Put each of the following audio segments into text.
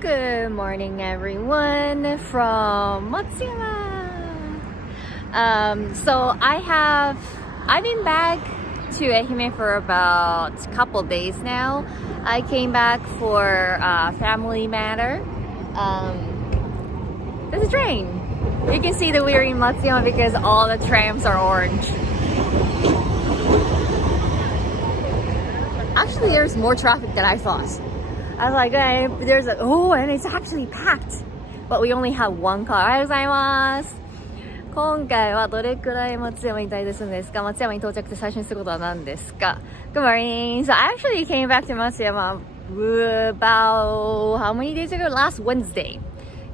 Good morning, everyone, from Matsuyama. I've been back to Ehime for about a couple days now. I came back for family matter. There's a train. You can see that we're in Matsuyama because all the trams are orange. Actually, there's more traffic than I thought. I was like, hey, and it's actually packed. But we only have one car. おはようございます。今回はどれくらい松山に滞在するんですか？松山に到着して最初にすることは何ですか？ Good morning. So I actually came back to Matsuyama about how many days ago? Last Wednesday.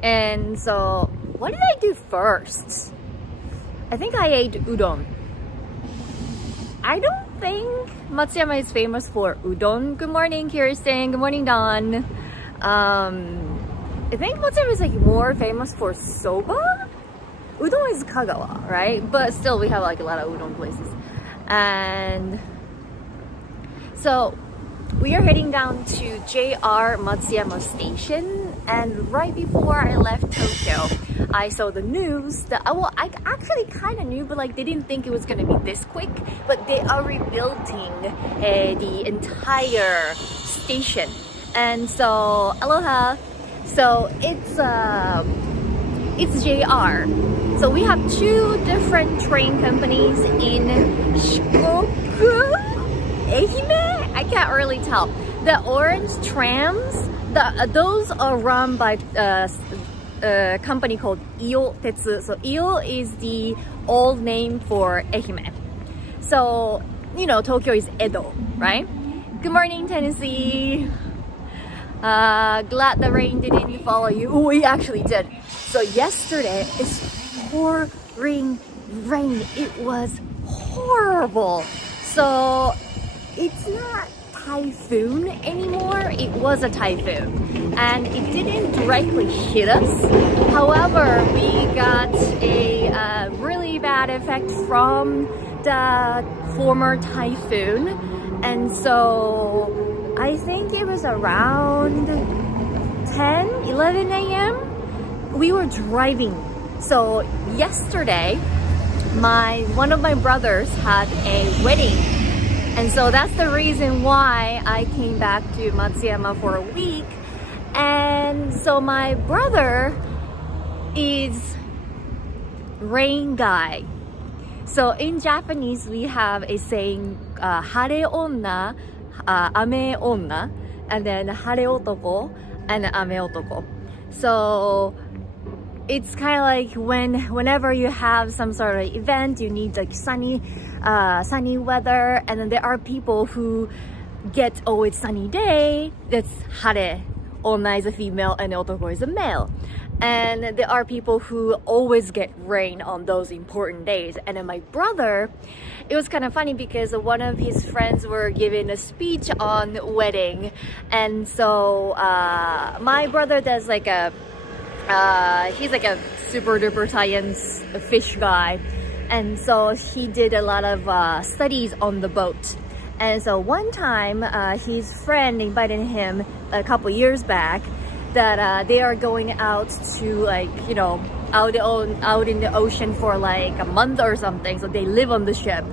And so, what did I do first? I think I ate udon. I don't think Matsuyama is famous for udon. Good morning, Kirsten. Good morning, Don. I think Matsuyama is like more famous for soba. Udon is Kagawa, right? But still, we have like a lot of udon places. And so we are heading down to JR Matsuyama Station. And right before I left Tokyo, I saw the news that, I actually kind of knew, but like they didn't think it was going to be this quick. But they are rebuilding the entire station. And so, aloha. So it's JR. So we have two different train companies in Shikoku, Ehime? I can't really tell. The orange trams, those are run by a company called Iyo Tetsu. So Iyo is the old name for Ehime. So, you know, Tokyo is Edo, right? Good morning, Tennessee. Glad the rain didn't follow you. Oh, it actually did. So yesterday, it's pouring rain. It was horrible. So it's not typhoon anymore. It was a typhoon and it didn't directly hit us. However, we got a really bad effect from the former typhoon, and so I think it was around 11 a.m. we were driving. So yesterday one of my brothers had a wedding. And so that's the reason why I came back to Matsuyama for a week. And so my brother is rain guy. So in Japanese, we have a saying, hare onna, ame onna, and then hare otoko and ame otoko. So it's kind of like whenever you have some sort of event, you need like sunny weather, and then there are people who get always sunny day. That's hare. Onna is a female and otoko is a male. And there are people who always get rain on those important days. And then my brother, it was kind of funny because one of his friends were giving a speech on wedding, and so my brother does like he's like a super duper science fish guy, and so he did a lot of studies on the boat. And so one time his friend invited him a couple years back that they are going out to, like, you know, out in the ocean for like a month or something. So they live on the ship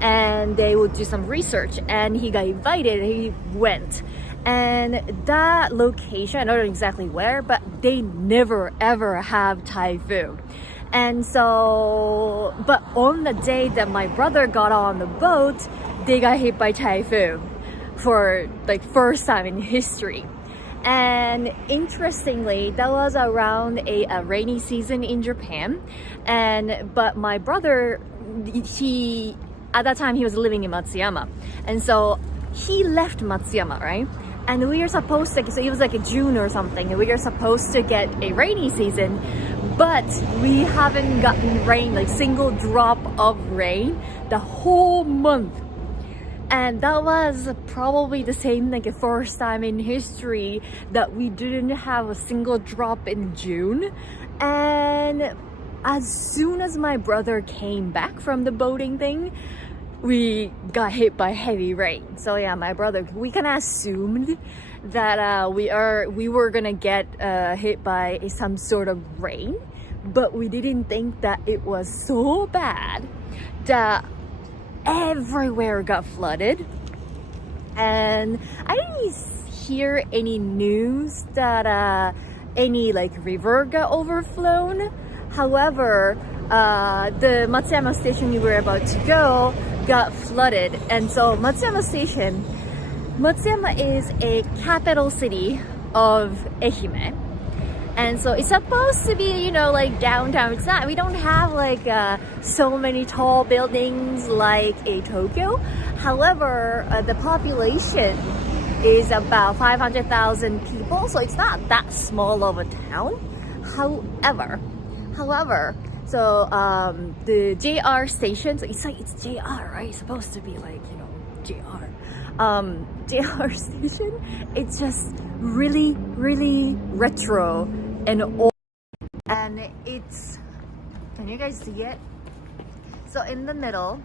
and they would do some research, and he got invited and he went. And that location, I don't know exactly where, but they never ever have typhoon. And so, but on the day that my brother got on the boat, they got hit by typhoon for like first time in history. And interestingly, that was around a rainy season in Japan. But my brother, at that time he was living in Matsuyama. And so he left Matsuyama, right? And we are supposed to, so it was like a June or something, and we are supposed to get a rainy season, but we haven't gotten rain, like single drop of rain, the whole month. And that was probably the same, like the first time in history that we didn't have a single drop in June. And as soon as my brother came back from the boating thing, we got hit by heavy rain. So yeah, my brother, we kind of assumed that we were gonna get hit by some sort of rain, but we didn't think that it was so bad that everywhere got flooded. And I didn't hear any news that any like river got overflown. However, the Matsuyama station we were about to go got flooded, and so Matsuyama is a capital city of Ehime, and so it's supposed to be, you know, like downtown. It's not. We don't have like so many tall buildings like a Tokyo. However, the population is about 500,000 people, so it's not that small of a town. However, so the JR station, so it's JR, right? It's supposed to be like, you know, JR. JR station, it's just really, really retro and old. And it's, can you guys see it? So in the middle,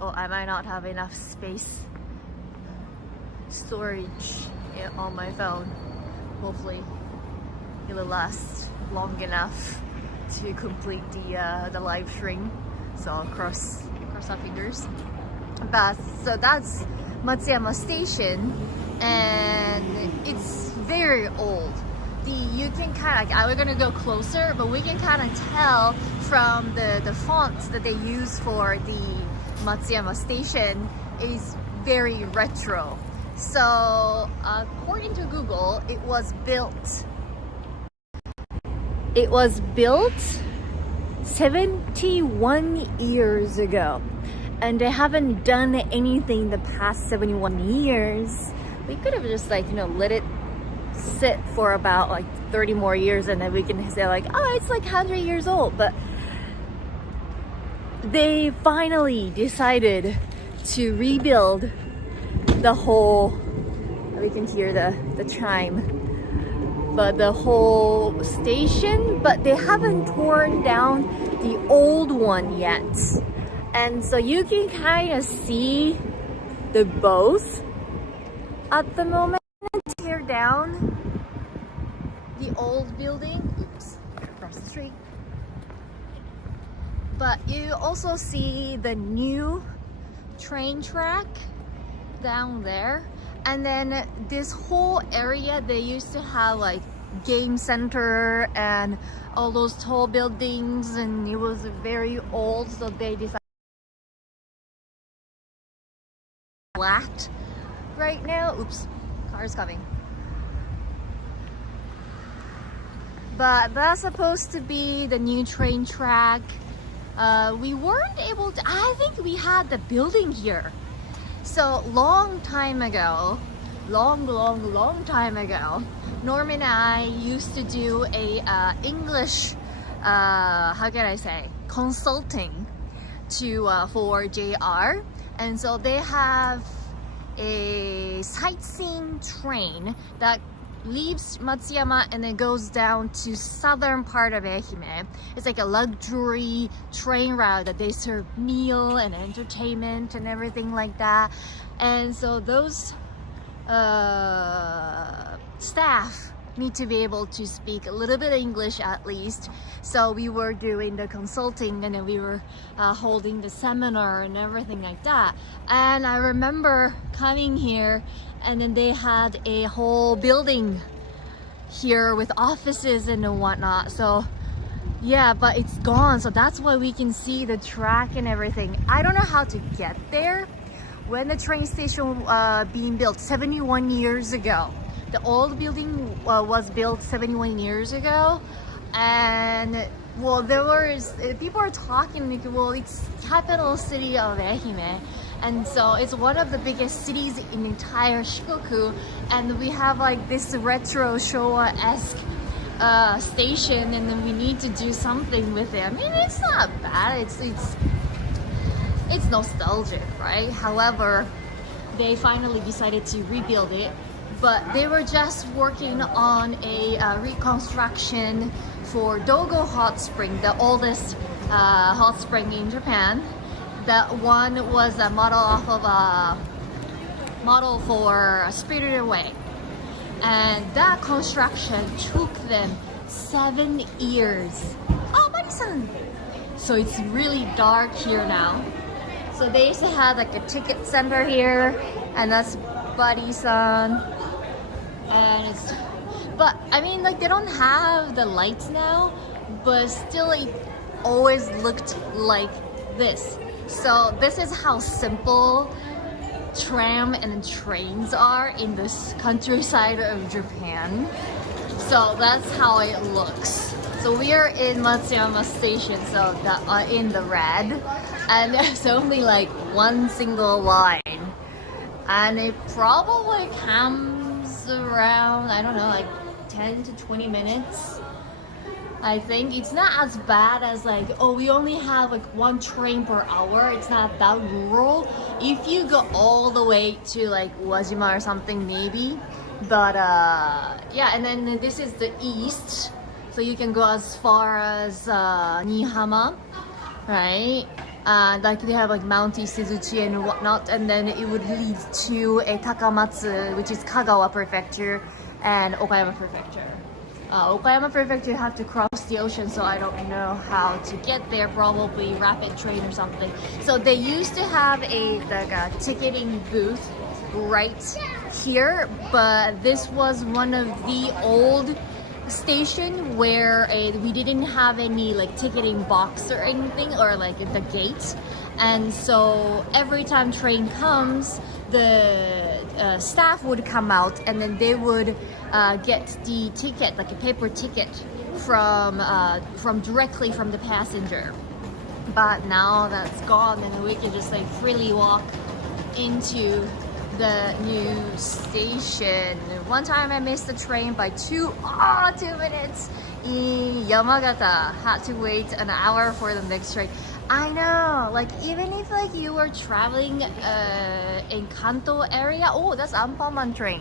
oh, I might not have enough storage on my phone. Hopefully it'll last long enough to complete the live stream. So cross our fingers. But so that's Matsuyama Station, and it's very old. You can kind of, we're gonna go closer, but we can kind of tell from the fonts that they use for the Matsuyama Station is very retro. So according to Google, it was built 71 years ago, and they haven't done anything the past 71 years. We could have just like, you know, let it sit for about like 30 more years, and then we can say like, oh, it's like 100 years old. But they finally decided to rebuild the whole, we can hear the chime, but the whole station, but they haven't torn down the old one yet. And so you can kind of see the both at the moment. Tear down the old building, oops, across the street, but you also see the new train track down there. And then this whole area, they used to have like game center and all those tall buildings, and it was very old, so they decided flat right now. Oops, car's coming. But that's supposed to be the new train track. We weren't able to, I think we had the building here. So long time ago, long time ago, Norm and I used to do a English, how can I say, consulting for JR. And so they have a sightseeing train that leaves Matsuyama and then goes down to southern part of Ehime. It's like a luxury train route that they serve meal and entertainment and everything like that. And so those staff need to be able to speak a little bit of English at least. So we were doing the consulting, and then we were holding the seminar and everything like that. And I remember coming here, and then they had a whole building here with offices and whatnot. So yeah, but it's gone. So that's why we can see the track and everything. I don't know how to get there. When the train station being built 71 years ago, the old building was built 71 years ago, and well, there was people are talking like, well, it's capital city of Ehime, and so it's one of the biggest cities in the entire Shikoku, and we have like this retro Showa-esque station, and then we need to do something with it. I mean, it's not bad. It's nostalgic, right? However, they finally decided to rebuild it, but they were just working on a reconstruction for Dogo Hot Spring, the oldest hot spring in Japan. That one was a model off of a model for Spirited Away. And that construction took them 7 years. Oh, Mari-san! So it's really dark here now. So they used to have like a ticket center here, and that's Buddy-san. And it's, but I mean, like they don't have the lights now, but still it always looked like this. So this is how simple tram and trains are in this countryside of Japan. So that's how it looks. So we are in Matsuyama Station, so that in the red, and there's only like one single line, and it probably comes around, I don't know, like 10 to 20 minutes. I think it's not as bad as like, oh, we only have like one train per hour. It's not that rural. If you go all the way to like Wajima or something, maybe. But yeah, and then this is the east, so you can go as far as Nihama, right? Like they have like Mount Isuzuchi and whatnot, and then it would lead to a Takamatsu, which is Kagawa Prefecture, and Okayama Prefecture. Okayama Prefecture, you have to cross the ocean, so I don't know how to get there. Probably rapid train or something. So they used to have a ticketing booth right here, but this was one of the old station where we didn't have any like ticketing box or anything, or like the gate, and so every time train comes, the staff would come out, and then they would get the ticket, like a paper ticket, from directly from the passenger. But now that's gone, and we can just like freely walk into the new station. One time I missed the train by 2 minutes in Yamagata. Had to wait an hour for the next train. I know, like even if like you were traveling in Kanto area, oh, that's Anpanman train.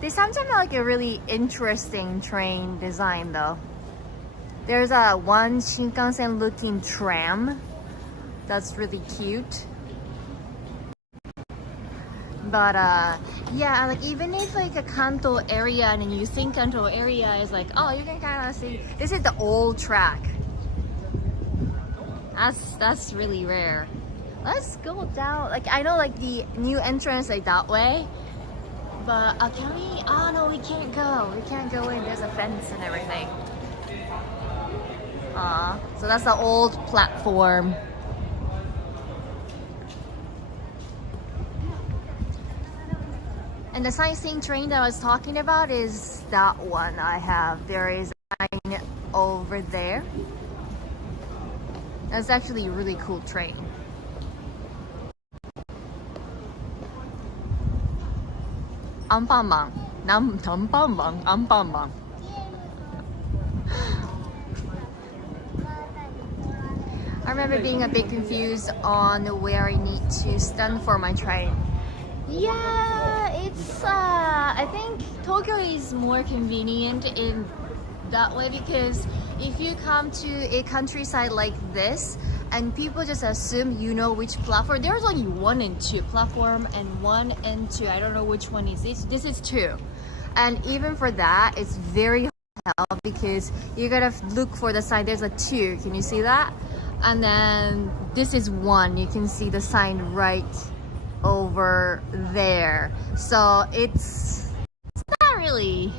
They sometimes have like a really interesting train design though. There's a one Shinkansen looking tram that's really cute. But yeah, like even if like a Kanto area, and you think Kanto area is like, oh, you can kind of see this is the old track. That's really rare. Let's go down. Like I know like the new entrance like that way, but can we? Oh no, we can't go. We can't go in. There's a fence and everything. So that's the old platform. And the sightseeing train that I was talking about is that one I have. There is a line over there. That's actually a really cool train. Anpanman. Anpanman. Anpanman. I remember being a bit confused on where I need to stand for my train. Yeah, it's I think Tokyo is more convenient in that way, because if you come to a countryside like this and people just assume you know which platform, there's only 1 and 2 platform, and 1 and 2, I don't know which one is this is 2, and even for that it's very hard because you gotta look for the sign. There's a 2, can you see that? And then this is 1, you can see the sign right over there. So it's not really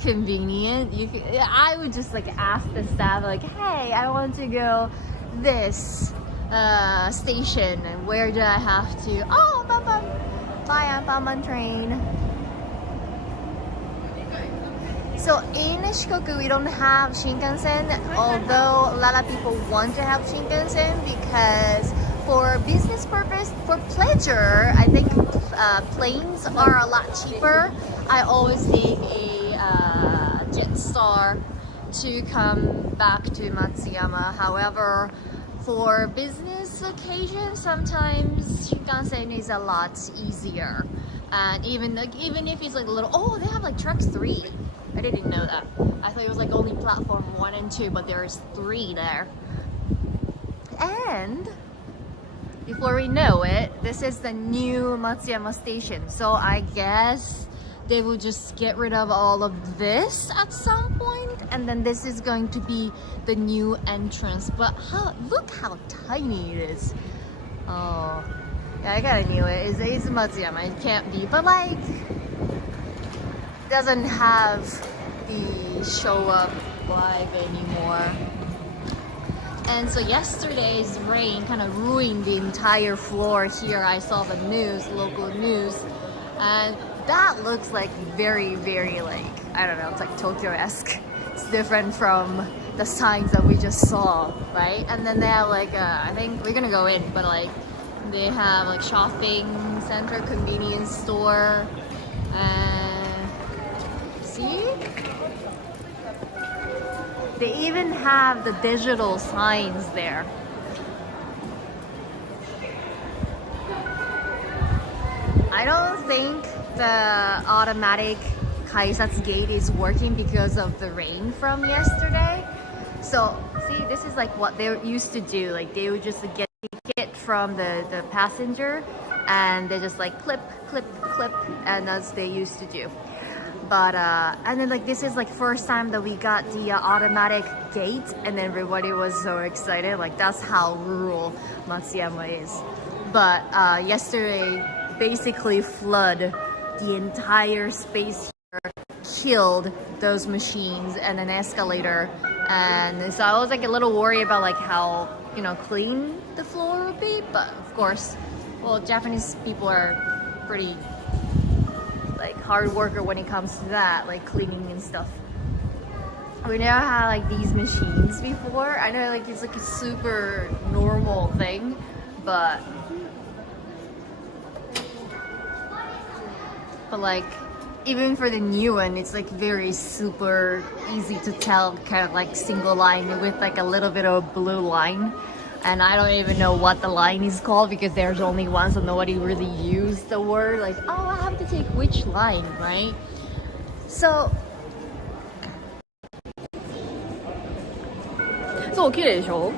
convenient. I would just like ask the staff like, hey, I want to go this station, and where do I have to? Oh, bye Anpanman train. So in Shikoku, we don't have Shinkansen, although a lot of people want to have Shinkansen because for business purpose, for pleasure, I think planes are a lot cheaper. I always take a Jetstar to come back to Matsuyama. However, for business occasions, sometimes Shinkansen is a lot easier. And even if it's like a little, oh, they have like Track 3. I didn't know that. I thought it was like only platform 1 and 2, but there's 3 there. And before we know it, this is the new Matsuyama station. So I guess they will just get rid of all of this at some point, and then this is going to be the new entrance. But look how tiny it is. Oh, yeah, I kinda knew it. It's Matsuyama, it can't be. But like, doesn't have the show up vibe anymore. And so yesterday's rain kind of ruined the entire floor here. I saw the news, local news, and that looks like very, very like, I don't know, it's like Tokyo-esque. It's different from the signs that we just saw, right? And then they have like, I think we're gonna go in, but like, they have like shopping center, convenience store, and see? They even have the digital signs there. I don't think the automatic kaisatsu gate is working because of the rain from yesterday. So see, this is like what they used to do. Like they would just get a ticket from the passenger, and they just like clip, clip, clip, and that's they used to do. But and then like this is like first time that we got the automatic gate, and then everybody was so excited. Like that's how rural Matsuyama is. But yesterday basically flood the entire space here, killed those machines and an escalator, and so I was like a little worried about like how, you know, clean the floor would be. But of course, well, Japanese people are pretty like hard worker when it comes to that, like cleaning and stuff. We never had like these machines before. I know like it's like a super normal thing, but like even for the new one, it's like very super easy to tell, kind of like single line with like a little bit of blue line. And I don't even know what the line is called because there's only one, so nobody really used the word like, oh, I have to take which line, right? So そう綺麗でしょ?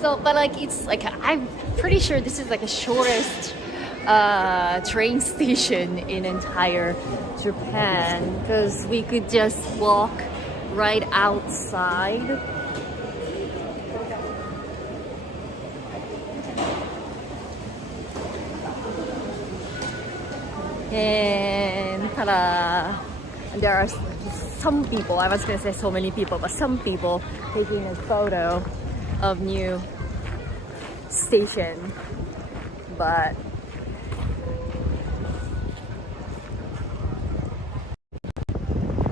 So, but like it's like I'm pretty sure this is like the shortest train station in entire Japan, because we could just walk right outside. And there are some people, I was gonna say so many people, but some people taking a photo of new station. But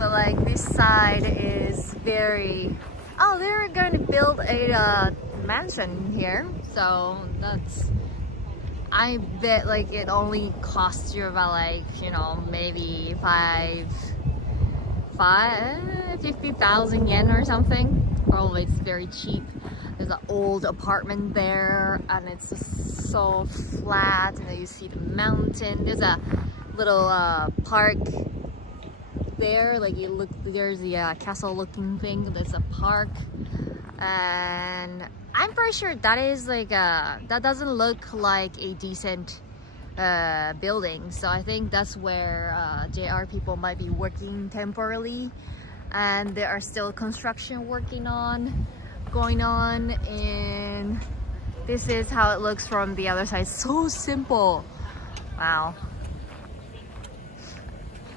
like this side is very, oh, they're going to build a mansion here, so that's, I bet like it only costs you about like, you know, maybe 50,000 yen or something. Probably it's very cheap. There's an old apartment there, and it's just so flat, and then you see the mountain. There's a little park there, like you look, there's the castle looking thing. There's a park, and I'm pretty sure that is like that doesn't look like a decent building, so I think that's where JR people might be working temporarily, and there are still construction going on, and this is how it looks from the other side. So simple. Wow.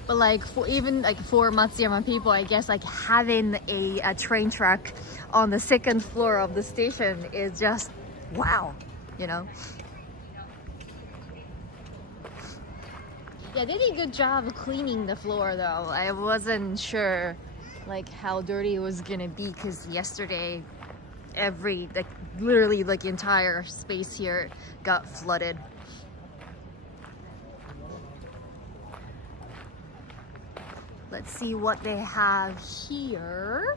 But like for even like for Matsuyama people, I guess like having a train track on the second floor of the station is just wow, you know. Yeah, they did a good job of cleaning the floor though. I wasn't sure like how dirty it was gonna be, because yesterday every like literally like entire space here got flooded. Let's see what they have here.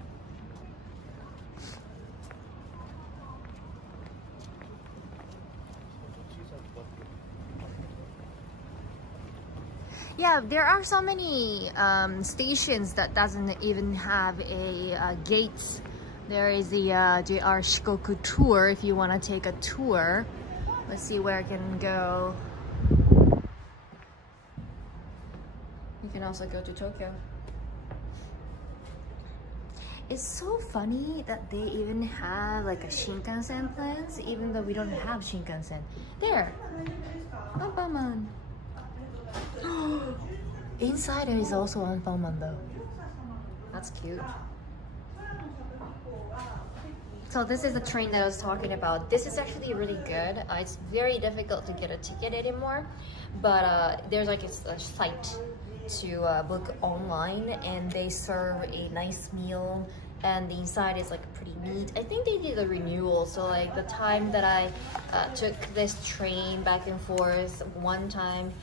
Yeah, there are so many stations that doesn't even have a gate. There is the JR Shikoku tour if you want to take a tour. Let's see where I can go. You can also go to Tokyo. It's so funny that they even have like a Shinkansen plans, even though we don't have Shinkansen. There! Anpanman! Inside there is also Anpanman though. That's cute. So this is the train that I was talking about. This is actually really good. It's very difficult to get a ticket anymore, but there's like a site to book online, and they serve a nice meal, and the inside is like pretty neat. I think they did a renewal, so like the time that I took this train back and forth one time,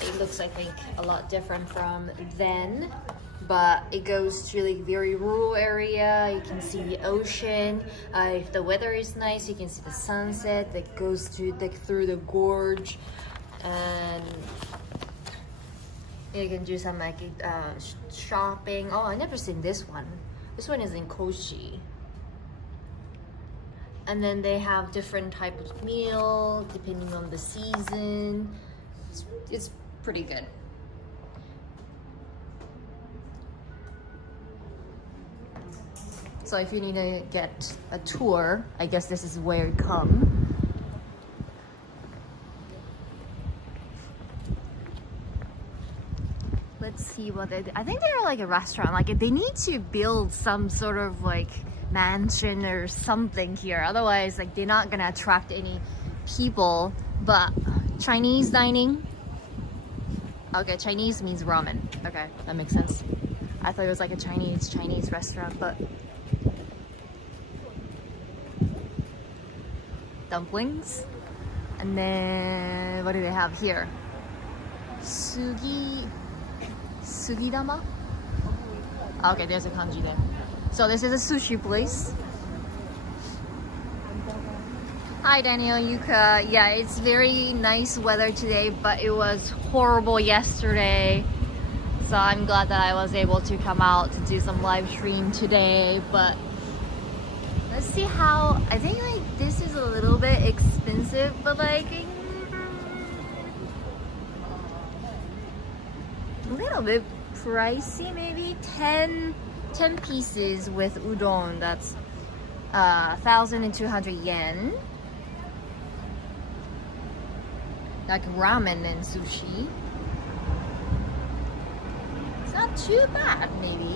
it looks I think a lot different from then, but it goes to like very rural area. You can see the ocean. If the weather is nice, you can see the sunset that goes to like through the gorge, and you can do some like shopping. Oh, I never seen this one. This one is in Koshi. And then they have different types of meal depending on the season. It's pretty good. So if you need to get a tour, I guess this is where you come. Let's see what they do. I think they're like a restaurant. Like they need to build some sort of like mansion or something here. Otherwise, like they're not gonna attract any people. But Chinese dining. Okay, Chinese means ramen. Okay, that makes sense. I thought it was like a Chinese restaurant, but dumplings. And then what do they have here? Sugidama? Okay, there's a kanji there. So this is a sushi place. Hi Daniel, Yuka. Yeah, it's very nice weather today, but it was horrible yesterday. So I'm glad that I was able to come out to do some live stream today. But let's see how, I think like this is a little bit expensive, but like a little bit pricey, maybe 10 pieces with udon. That's 1,200 yen. Like ramen and sushi. It's not too bad, maybe.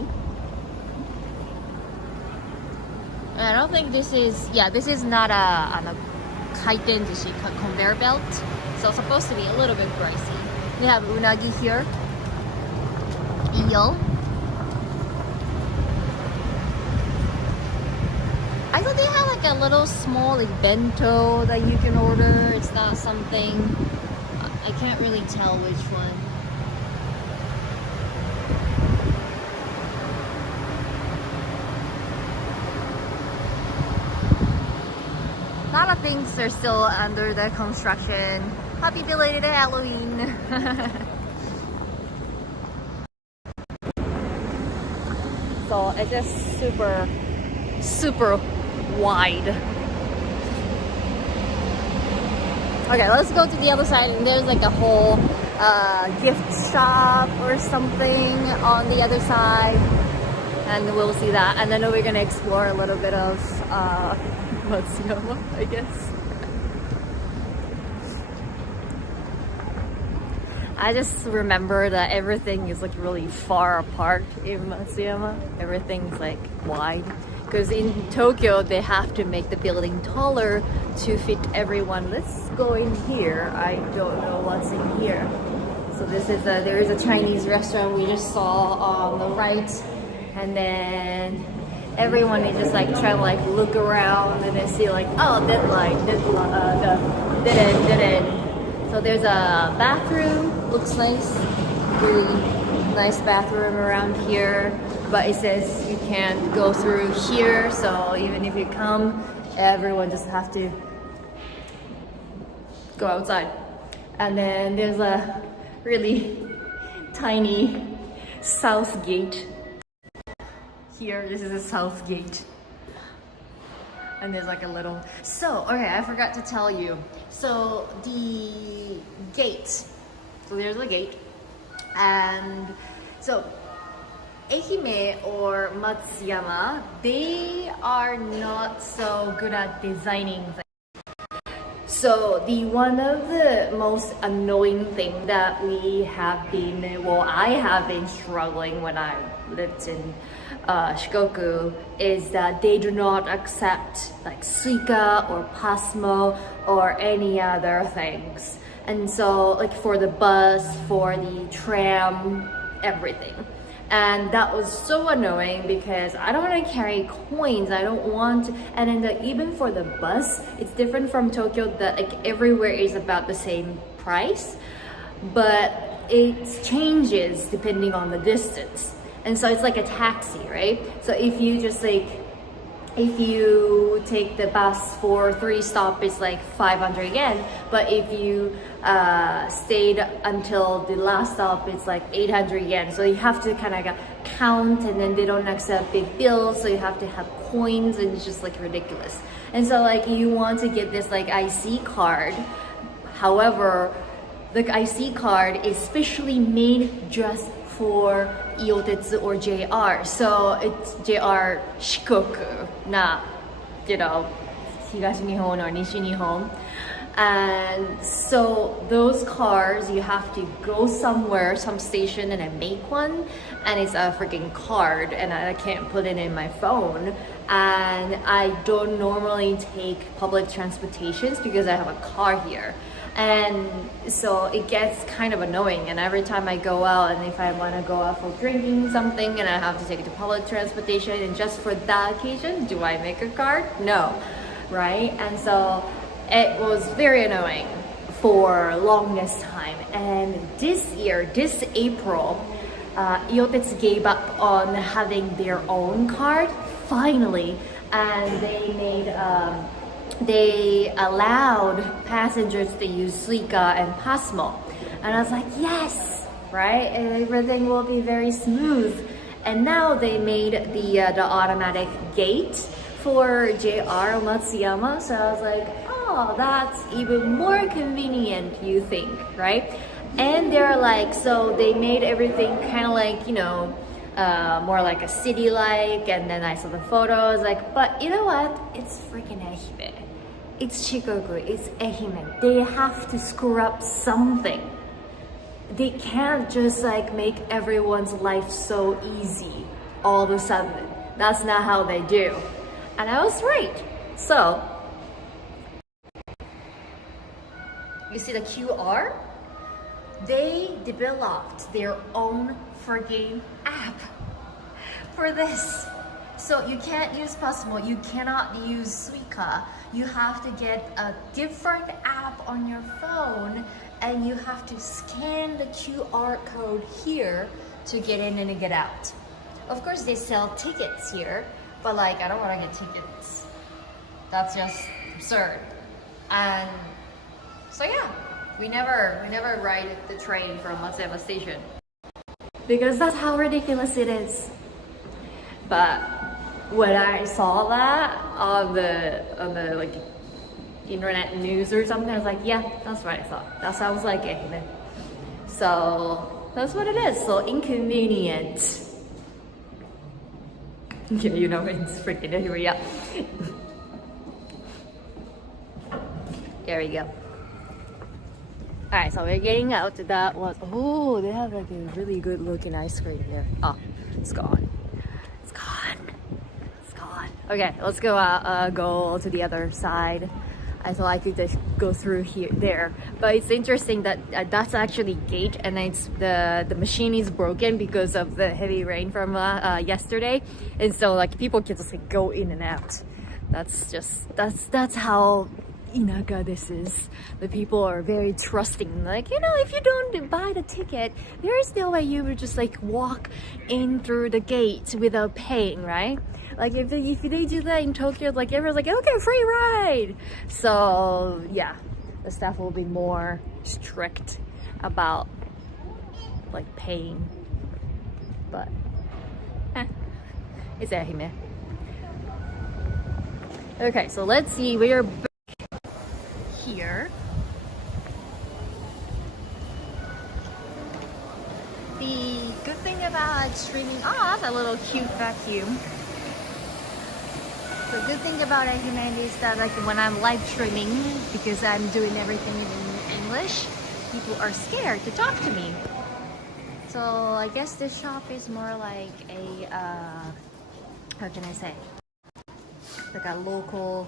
And I don't think this is, yeah, this is not a kaiten dishi conveyor belt, so it's supposed to be a little bit pricey. They have unagi here. Eel. I thought they had like a little small like bento that you can order. It's not something, I can't really tell which one. A lot of things are still under the construction. Happy belated Halloween. So it's just super wide. Okay, let's go to the other side, and there's like a whole gift shop or something on the other side, and we'll see that. And then we're gonna explore a little bit of Matsuyama, I guess. I just remember that everything is like really far apart in Matsuyama. Everything's like wide. Because in Tokyo, they have to make the building taller to fit everyone. Let's go in here. I don't know what's in here. So this is there is a Chinese restaurant we just saw on the right. And then everyone is just like trying to like look around and then see like, oh, dead end. So there's a bathroom, looks nice, really nice bathroom around here, but it says you can't go through here, so even if you come, everyone just have to go outside. And then there's a really tiny south gate. Here, this is the south gate. And there's like a little, so, okay, I forgot to tell you. So the gate, so there's the gate. And so Ehime or Matsuyama, they are not so good at designing things. So the one of the most annoying thing that I have been struggling when I lived in Shikoku is that they do not accept like Suica or Pasmo or any other things. And so like for the bus, for the tram, everything. And that was so annoying because I don't want to carry coins. I don't want, and then even for the bus, it's different from Tokyo that like everywhere is about the same price, but it changes depending on the distance. And so it's like a taxi, right? So if you take the bus for 3 stops, it's like 500 yen. But if you stayed until the last stop, it's like 800 yen. So you have to kind of count, and then they don't accept big bills. So you have to have coins, and it's just like ridiculous. And so like you want to get this like IC card. However, the IC card is specially made just for Iotetsu or JR. So it's JR Shikoku, not, Higashi Nihon or Nishi Nihon. And so those cards, you have to go somewhere, some station, and then make one. And it's a freaking card, and I can't put it in my phone. And I don't normally take public transportations because I have a car here. And so it gets kind of annoying, and every time I go out, and if I want to go out for drinking something and I have to take it to public transportation, and just for that occasion, do I make a card? No, right? And so it was very annoying for longest time. And this year, this April, Iotetsu gave up on having their own card, finally, and they allowed passengers to use Suica and Pasmo. And I was like, yes, right? And everything will be very smooth. And now they made the automatic gate for JR Matsuyama. So I was like, oh, that's even more convenient, you think, right? And they're like, so they made everything kind of like, more like a city-like. And then I saw the photos, like, but you know what? It's freaking Ehime. It's Shikoku, it's Ehime. They have to screw up something. They can't just like make everyone's life so easy all of a sudden. That's not how they do. And I was right. So, you see the QR? They developed their own freaking app for this. So you can't use Pasmo, you cannot use Suica. You have to get a different app on your phone, and you have to scan the QR code here to get in and get out. Of course, they sell tickets here, but like, I don't want to get tickets. That's just absurd. And so yeah, we never ride the train from Matsuyama Station because that's how ridiculous it is. But when I saw that on the like internet news or something, I was like, yeah, that's what I thought. That sounds like it. So that's what it is. So inconvenient. Yeah, it's freaking anyway. Yeah. There we go. Alright, so we're getting out. That was, oh, they have like a really good looking ice cream here. Oh, it's gone. It's gone. It's gone. Okay, let's go out, go to the other side. I thought I could just go through there. But it's interesting that that's actually gate, and it's the machine is broken because of the heavy rain from yesterday. And so like people can just like go in and out. That's how Inaka this is. The people are very trusting, like, if you don't buy the ticket, there is no way you would just like walk in through the gate without paying, right? Like if they do that in Tokyo, like everyone's like, okay, free ride. So yeah, the staff will be more strict about like paying, but it's Ehime. Okay, so let's see, we're back here. The good thing about streaming off a little cute vacuum. The good thing about Ehime is that like when I'm live streaming, because I'm doing everything in English, people are scared to talk to me. So I guess this shop is more like a, how can I say? Like a local,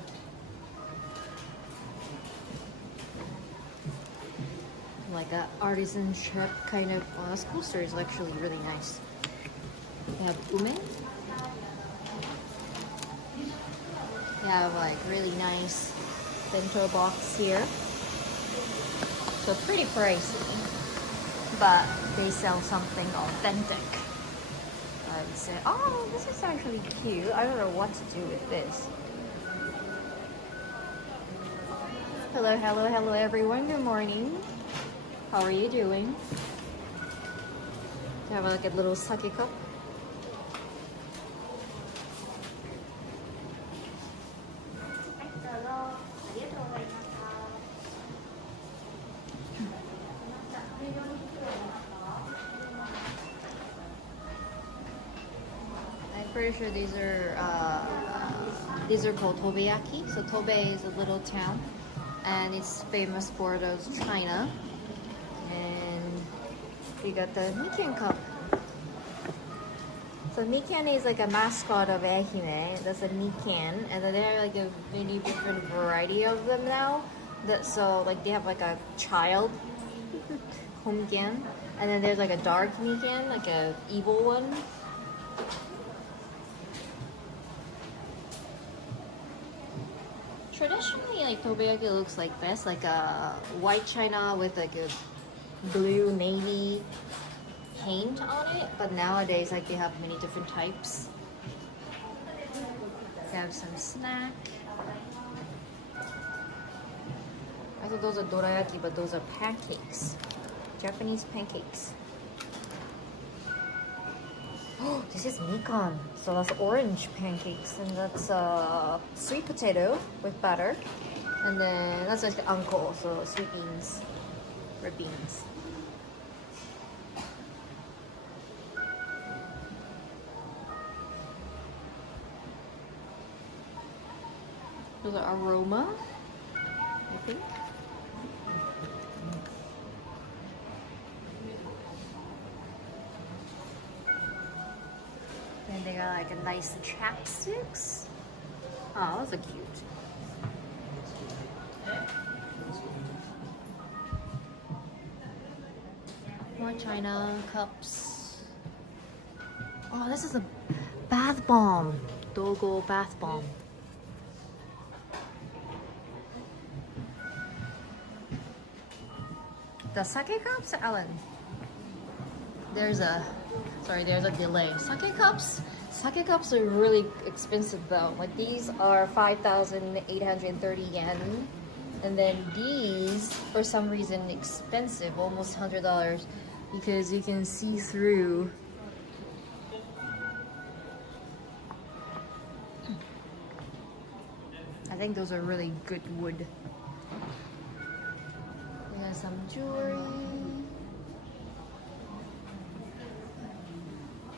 like a artisanship kind of. Well, this coaster is actually really nice. They have ume. They have like really nice bento box here. So pretty pricey, but they sell something authentic. I would say, oh, this is actually cute. I don't know what to do with this. Hello, hello, hello everyone. Good morning. How are you doing? Do you have like a little sake cup? I'm pretty sure these are called tobeyaki. So Tobe is a little town, and it's famous for those china. And we got the Mikan cup. So Mikan is like a mascot of Ehime. That's a Mikan, and then there are like a many different variety of them now. So like they have like a child Homgan, and then there's like a dark Mikan, like a evil one. Traditionally, like tobeyaki looks like this, like a white china with like a blue navy paint on it. But nowadays, like they have many different types. They have some snack. I thought those are dorayaki, but those are pancakes, Japanese pancakes. Oh, this is mikan. So that's orange pancakes, and that's sweet potato with butter, and then that's like uncle, so sweet beans, red beans. Those are aroma, I think. And they got like a nice chapsticks. Oh, those are cute. More china cups. Oh, this is a bath bomb. Dogo bath bomb. The sake cups, Alan. There's a delay. Sake cups are really expensive though. Like these are 5,830 yen. And then these, for some reason, expensive, almost $100, because you can see through. I think those are really good wood. There's some jewelry.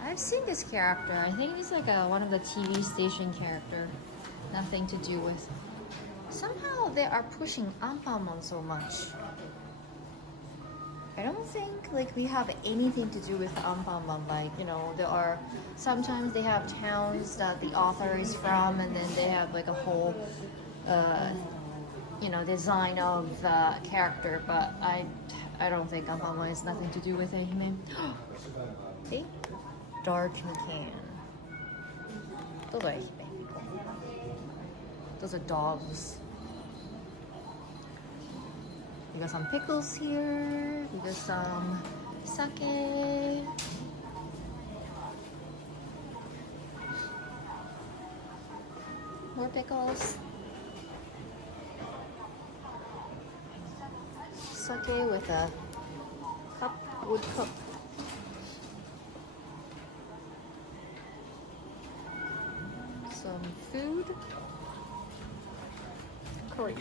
I've seen this character. I think he's like one of the TV station character. Nothing to do with. Somehow they are pushing Anpanman so much. I don't think like we have anything to do with Anpanman. Like, you know, there are sometimes they have towns that the author is from, and then they have like a whole you know, design of the character, but I don't think Anpanman has nothing to do with Ehime. See? Dark Mikan. Those are Ehime people. Those are dogs. We got some pickles here. We got some sake. More pickles. Sake with a cup, wood cup. food. Korea.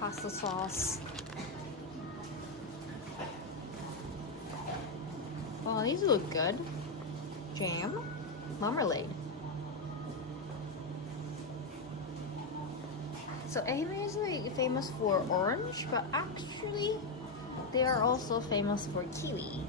Pasta sauce. Oh, these look good. Jam. Marmalade. So Ehime is like famous for orange, but actually they are also famous for kiwi.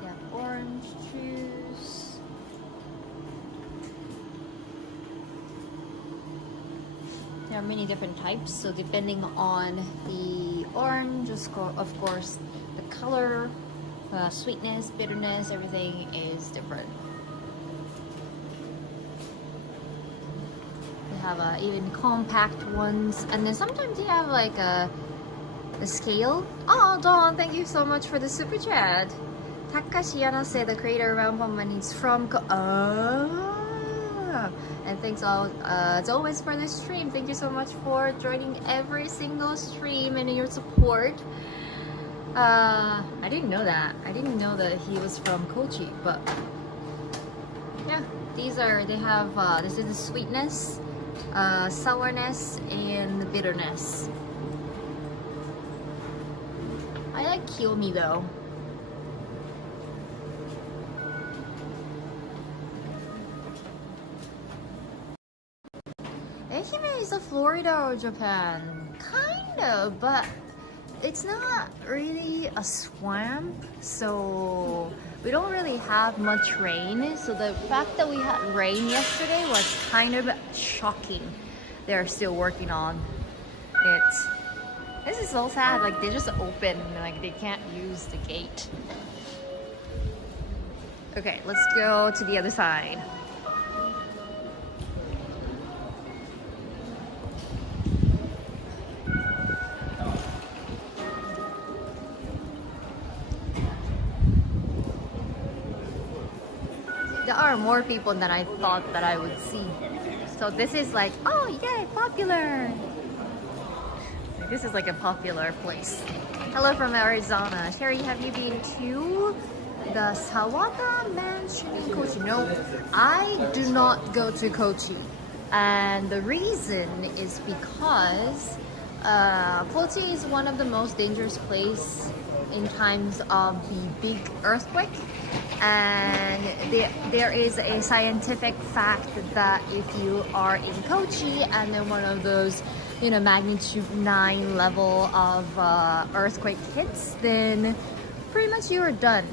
They have orange juice. There are many different types, so depending on the orange, of course, the color, sweetness, bitterness, everything is different. They have even compact ones, and then sometimes they have like a scale. Oh, Dawn, thank you so much for the super chat. Takashi Yana said the creator around Poman is from and thanks as always for the stream. Thank you so much for joining every single stream and your support. I didn't know that. I didn't know that he was from Kochi, but yeah, they have this is the sweetness, sourness, and bitterness. I like Kiyomi though. Ehime is a Florida or Japan? Kind of, but it's not really a swamp, so we don't really have much rain. So the fact that we had rain yesterday was kind of shocking. They're still working on it. This is so sad, like they just open, like they can't use the gate. Okay, let's go to the other side. There are more people than I thought that I would see. So this is like, oh yay, popular! This is like a popular place. Hello from Arizona. Sherry, have you been to the Sawada Mansion in Kochi? No, I do not go to Kochi. And the reason is because Kochi is one of the most dangerous places in times of the big earthquake. And there is a scientific fact that if you are in Kochi and then one of those, you know, magnitude 9 level of earthquake hits, then pretty much you are done.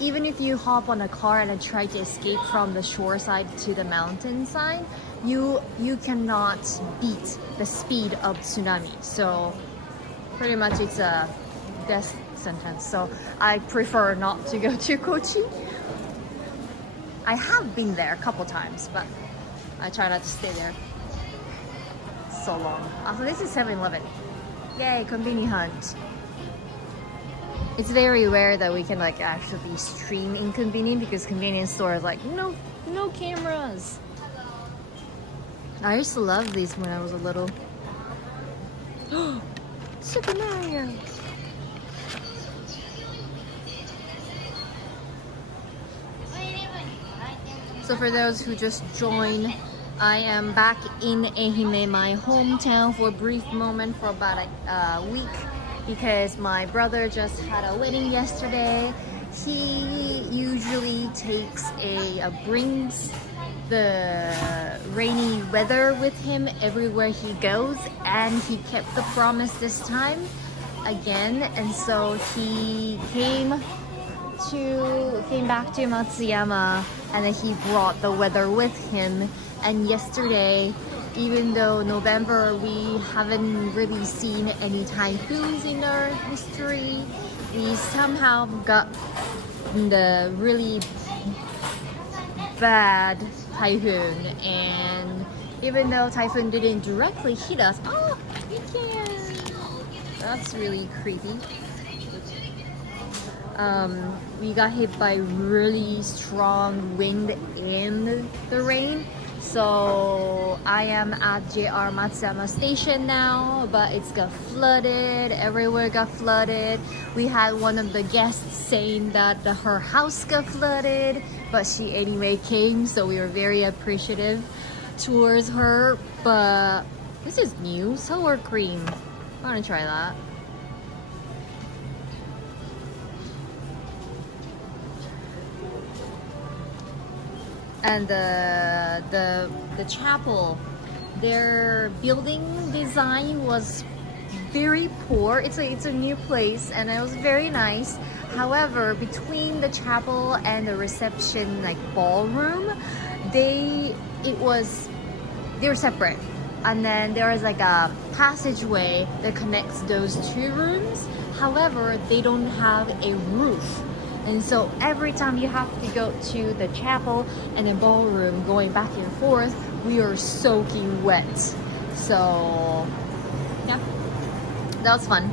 Even if you hop on a car and try to escape from the shore side to the mountain side, you cannot beat the speed of tsunami. So pretty much it's a death sentence. So I prefer not to go to Kochi. I have been there a couple times, but I try not to stay there so long. So this is 7-Eleven. Yay, convenience hunt. It's very rare that we can like actually stream in convenience because convenience stores like no cameras. I used to love these when I was a little. Super Mario. So for those who just joined, I am back in Ehime, my hometown, for a brief moment for about a week because my brother just had a wedding yesterday. He usually brings the rainy weather with him everywhere he goes, and he kept the promise this time again, and so he came back to Matsuyama, and then he brought the weather with him. And yesterday, even though November we haven't really seen any typhoons in our history, we somehow got the really bad typhoon, and Even though typhoon didn't directly hit us. Oh, you can. That's really creepy. We got hit by really strong wind and the rain. So I am at JR Matsuyama station now, but it's got flooded. Everywhere got flooded. We had one of the guests saying that her house got flooded, but she anyway came, so we were very appreciative towards her. But this is new, sour cream. I want to try that. And the chapel, their building design was very poor. It's a new place and it was very nice. However, between the chapel and the reception like ballroom, they're separate. And then there is like a passageway that connects those two rooms. However, they don't have a roof. And so every time you have to go to the chapel and the ballroom going back and forth, we are soaking wet. So yeah, that was fun.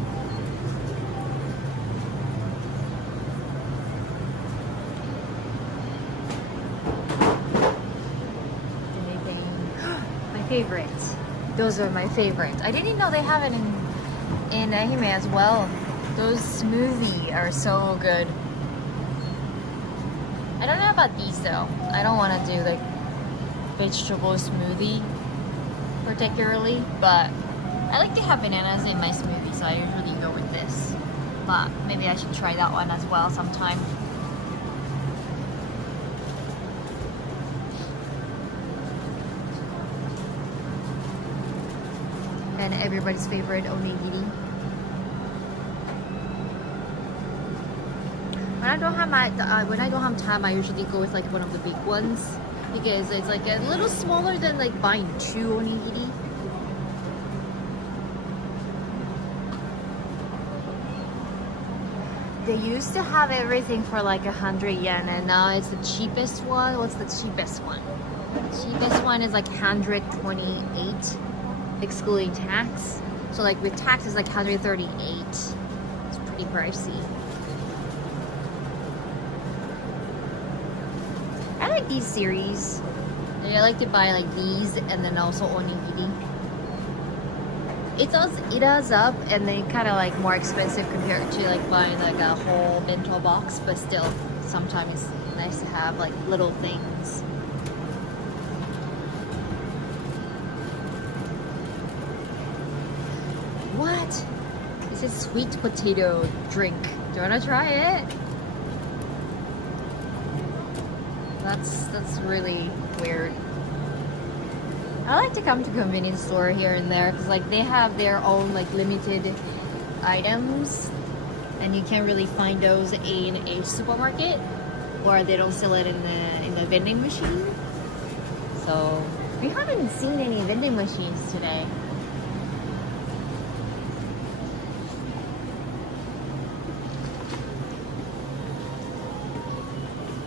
Anything? My favorite. Those are my favorite. I didn't know they have it in Ehime as well. Those smoothies are so good. I don't know about these though. I don't want to do like vegetable smoothie particularly, but I like to have bananas in my smoothie, so I usually go with this. But maybe I should try that one as well sometime. And everybody's favorite onigiri. When I don't have time, I usually go with like one of the big ones because it's like a little smaller than like buying 2 onigiri. They used to have everything for like 100 yen, and now it's the cheapest one. What's the cheapest one? The cheapest one is like 128, excluding tax. So like with tax, it's like 138. It's pretty pricey. I like these series. I like to buy like these and then also onigiri. It adds up and then kind of like more expensive compared to like buying like a whole bento box, but still sometimes it's nice to have like little things. What? This is sweet potato drink. Do you want to try it? That's really weird. I like to come to convenience store here and there because like they have their own like limited items and you can't really find those in a supermarket or they don't sell it in the vending machine. So we haven't seen any vending machines today.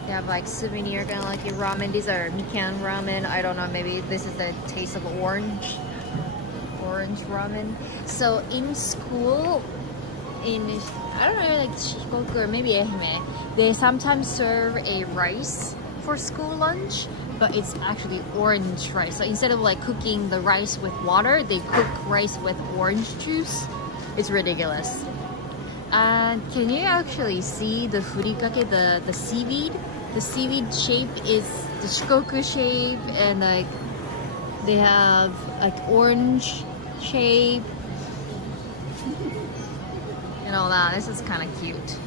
They have like souvenir kind of like your ramen. These are mikan ramen. I don't know, maybe this is the taste of orange ramen. So in school, I don't know, like Shikoku or maybe Ehime, they sometimes serve a rice for school lunch, but it's actually orange rice. So instead of like cooking the rice with water, they cook rice with orange juice. It's ridiculous. And can you actually see the furikake, the seaweed? The seaweed shape is the shikoku shape, and like they have like orange shape and all that. This is kind of cute.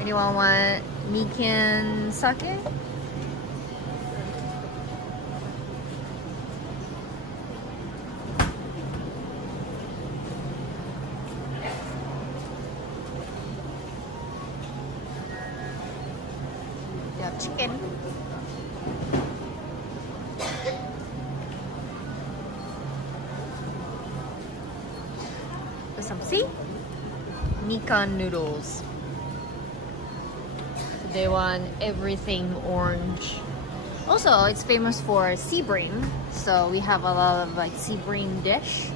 Anyone want mikan sake? Chicken. With some mikan noodles. they want everything orange. Also, it's famous for sea bream, so we have a lot of like sea bream dish.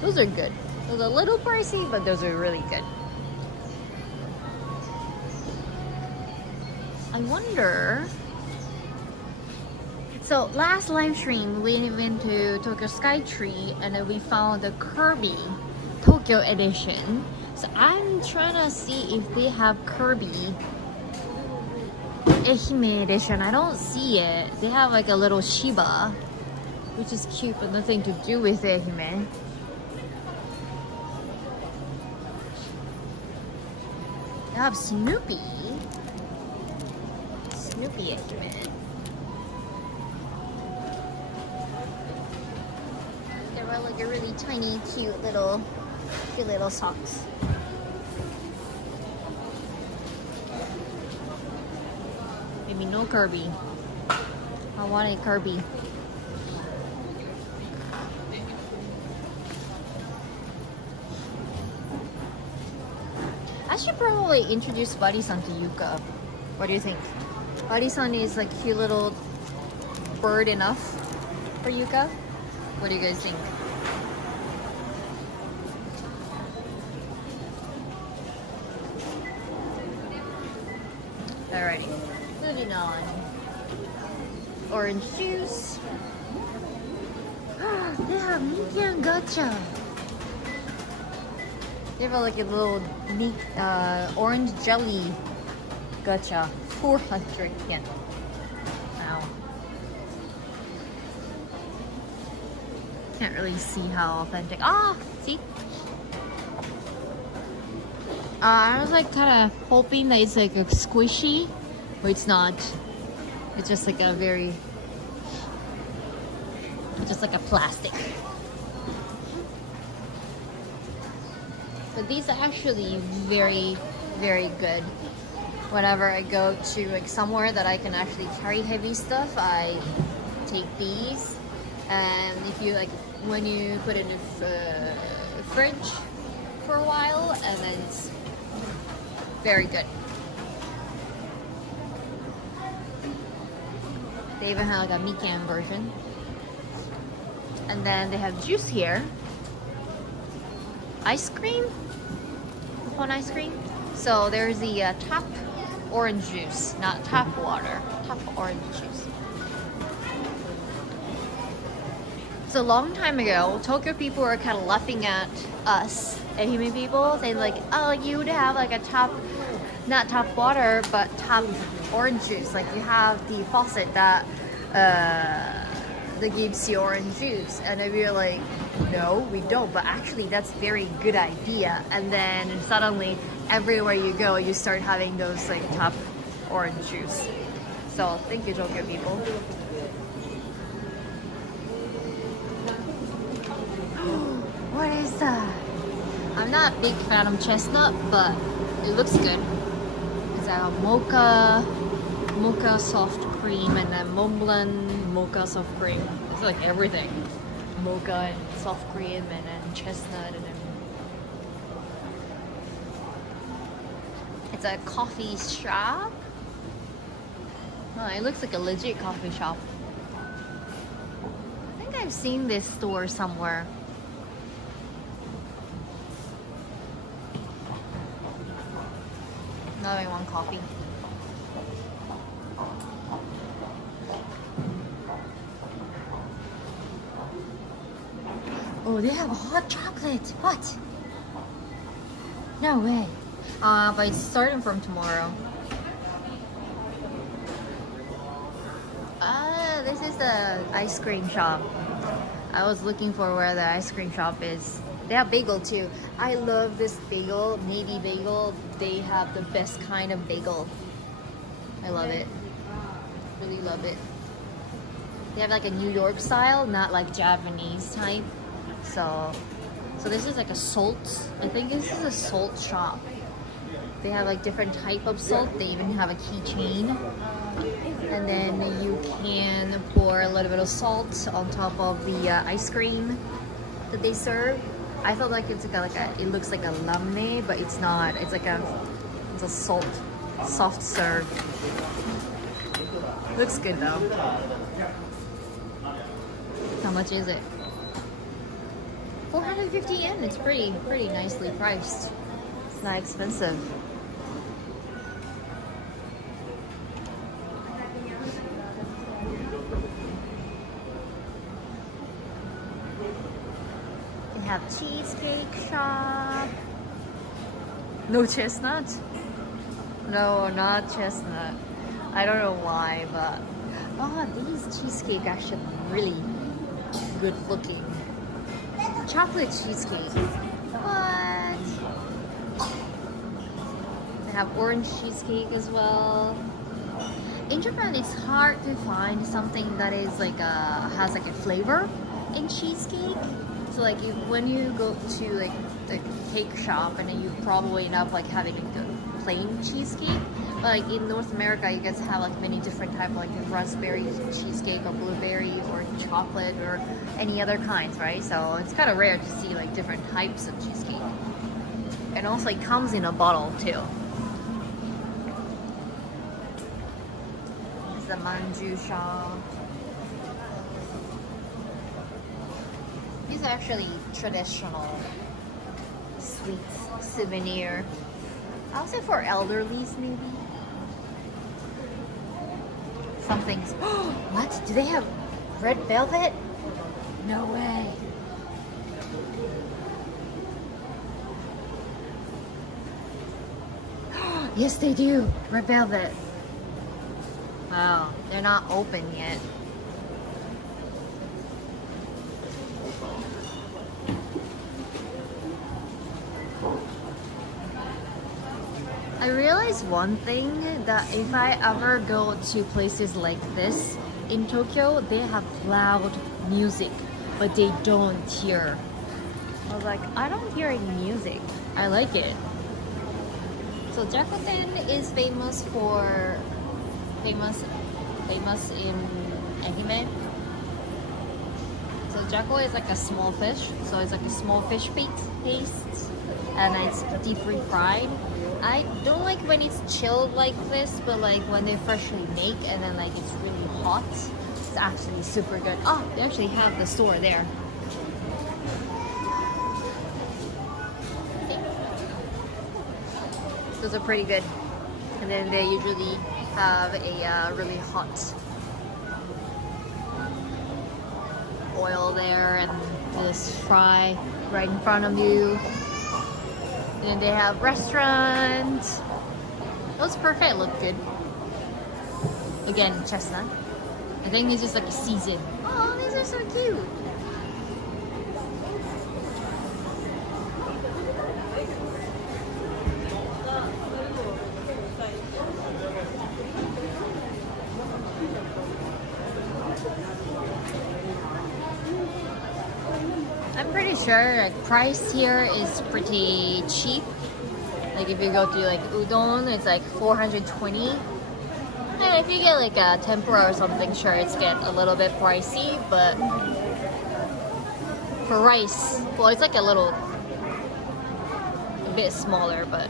Those are good. Those are a little pricey, but those are really good. I wonder. So last live stream, we went to Tokyo Skytree, and then we found the Kirby Tokyo edition. So I'm trying to see if they have Kirby Ehime edition. I don't see it. They have like a little Shiba, which is cute, but nothing to do with Ehime. They have Snoopy. Snoopy Ehime. They were like a really tiny, cute little socks. Maybe no Kirby. I want a Kirby. I should probably introduce Buddy-san to Yuka. What do you think? Buddy-san is like cute little bird enough for Yuka. What do you guys think? Alrighty, moving on. Orange juice. They have Mikian gacha. They have like a little orange jelly gacha. 400 yen. Wow. Can't really see how authentic. Ah, see? I was like kind of hoping that it's like a squishy, but it's not. It's just like a very, just like a plastic. But these are actually very, very good. Whenever I go to like somewhere that I can actually carry heavy stuff, I take these. And if you like, when you put it in the fridge for a while, and then it's very good. They even have like a Mikan version. And then they have juice here. Ice cream? Nippon ice cream? So there's the tap orange juice, not tap water, tap orange juice. So a long time ago, Tokyo people were kind of laughing at us, Ehime people, saying like, oh, you would have like a tap, not tap water, but tap orange juice. Like you have the faucet that gives you orange juice. And then we were like, no, we don't. But actually, that's a very good idea. And then suddenly, everywhere you go, you start having those like tap orange juice. So thank you, Tokyo people. What is that? I'm not a big fan of chestnut, but it looks good. It's a mocha soft cream, and then Mont Blanc mocha soft cream. It's like everything. Mocha and soft cream, and then chestnut, and then it's a coffee shop. Oh, it looks like a legit coffee shop. I think I've seen this store somewhere. Now I want coffee. Oh, they have hot chocolate. What? No way. But it's starting from tomorrow. This is the ice cream shop. I was looking for where the ice cream shop is. They have bagel too. I love this bagel, navy bagel. They have the best kind of bagel. I love it. Really love it. They have like a New York style, not like Japanese type. So this is like a salt. I think this is a salt shop. They have like different type of salt. They even have a keychain. And then you can pour a little bit of salt on top of the ice cream that they serve. I felt like it's like a it looks like a lamme, but it's not. It's a salt soft serve. Looks good though. How much is it? 450 yen. It's pretty nicely priced. It's not expensive. We have cheesecake shop. No chestnut? No, not chestnut. I don't know why, but these cheesecake actually really good looking. Chocolate cheesecake. What? They have orange cheesecake as well. In Japan, it's hard to find something that is like has like a flavor in cheesecake. So like when you go to like the cake shop, and then you probably end up like having like the plain cheesecake. But like in North America, you guys have like many different types, like raspberry cheesecake or blueberry or chocolate or any other kinds, right? So it's kind of rare to see like different types of cheesecake. And also it comes in a bottle too. It's the manju shop. These are actually traditional sweets, souvenir. I would say for elderlies maybe. Some things. What? Do they have red velvet? No way. Yes, they do. Red velvet. Wow, they're not open yet. I realized one thing, that if I ever go to places like this in Tokyo, they have loud music, but they don't hear. I was like, I don't hear any music. I like it. So Jakuten is famous in Ehime. So Jako is like a small fish, so it's like a small fish paste, and it's deep fried. I don't like when it's chilled like this, but like when they freshly make and then like it's really hot, it's actually super good. Oh, they actually have the store there. Okay. Those are pretty good. And then they usually have a really hot oil there and this fry right in front of you. And then they have restaurants. Those perfect look good. Again, chestnut. I think this is like a season. Oh, these are so cute. I'm pretty sure like price here is pretty cheap. Like if you go to like udon, it's like 420. And if you get like a tempura or something, sure it's get a little bit pricey, but for rice, well it's like a bit smaller, but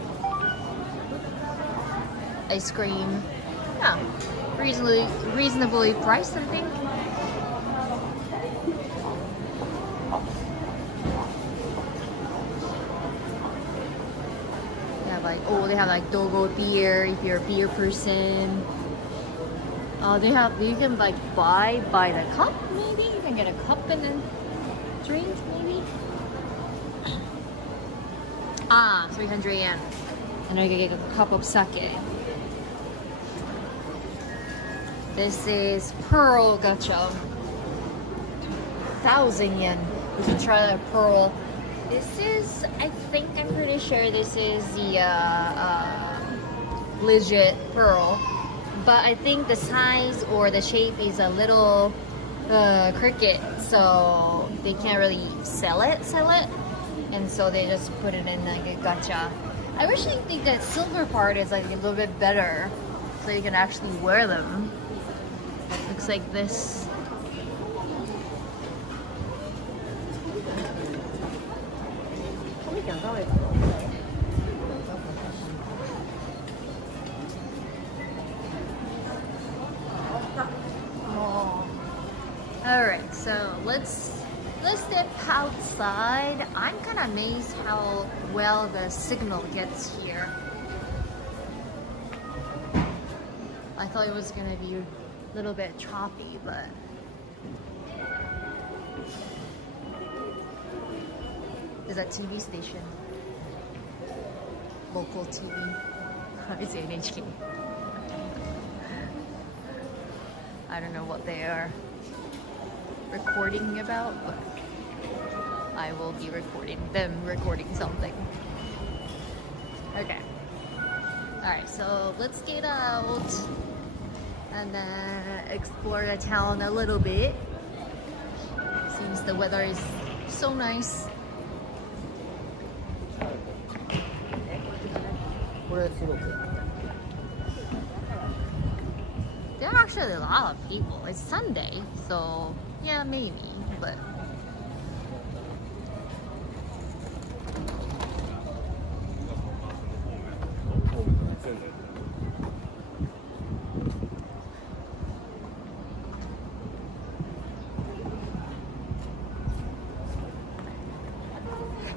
ice cream, yeah, reasonably priced, I think. They have like Dogo beer if you're a beer person. You can like buy by the cup, maybe you can get a cup and then drink maybe. 300 yen, and I can get a cup of sake. This is pearl gacha, 1,000 yen. You can try the pearl. This is, I'm pretty sure this is the legit pearl, but I think the size or the shape is a little crooked, so they can't really sell it, and so they just put it in like a gacha. I actually think that silver part is like a little bit better, so you can actually wear them. Looks like this. I'm kind of amazed how well the signal gets here. I thought it was gonna be a little bit choppy, but there's a TV station. Local TV. It's NHK. I don't know what they are recording about, but I will be recording them recording something. Okay. Alright, so let's get out and then explore the town a little bit. Since the weather is so nice. There are actually a lot of people. It's Sunday, so yeah, maybe, but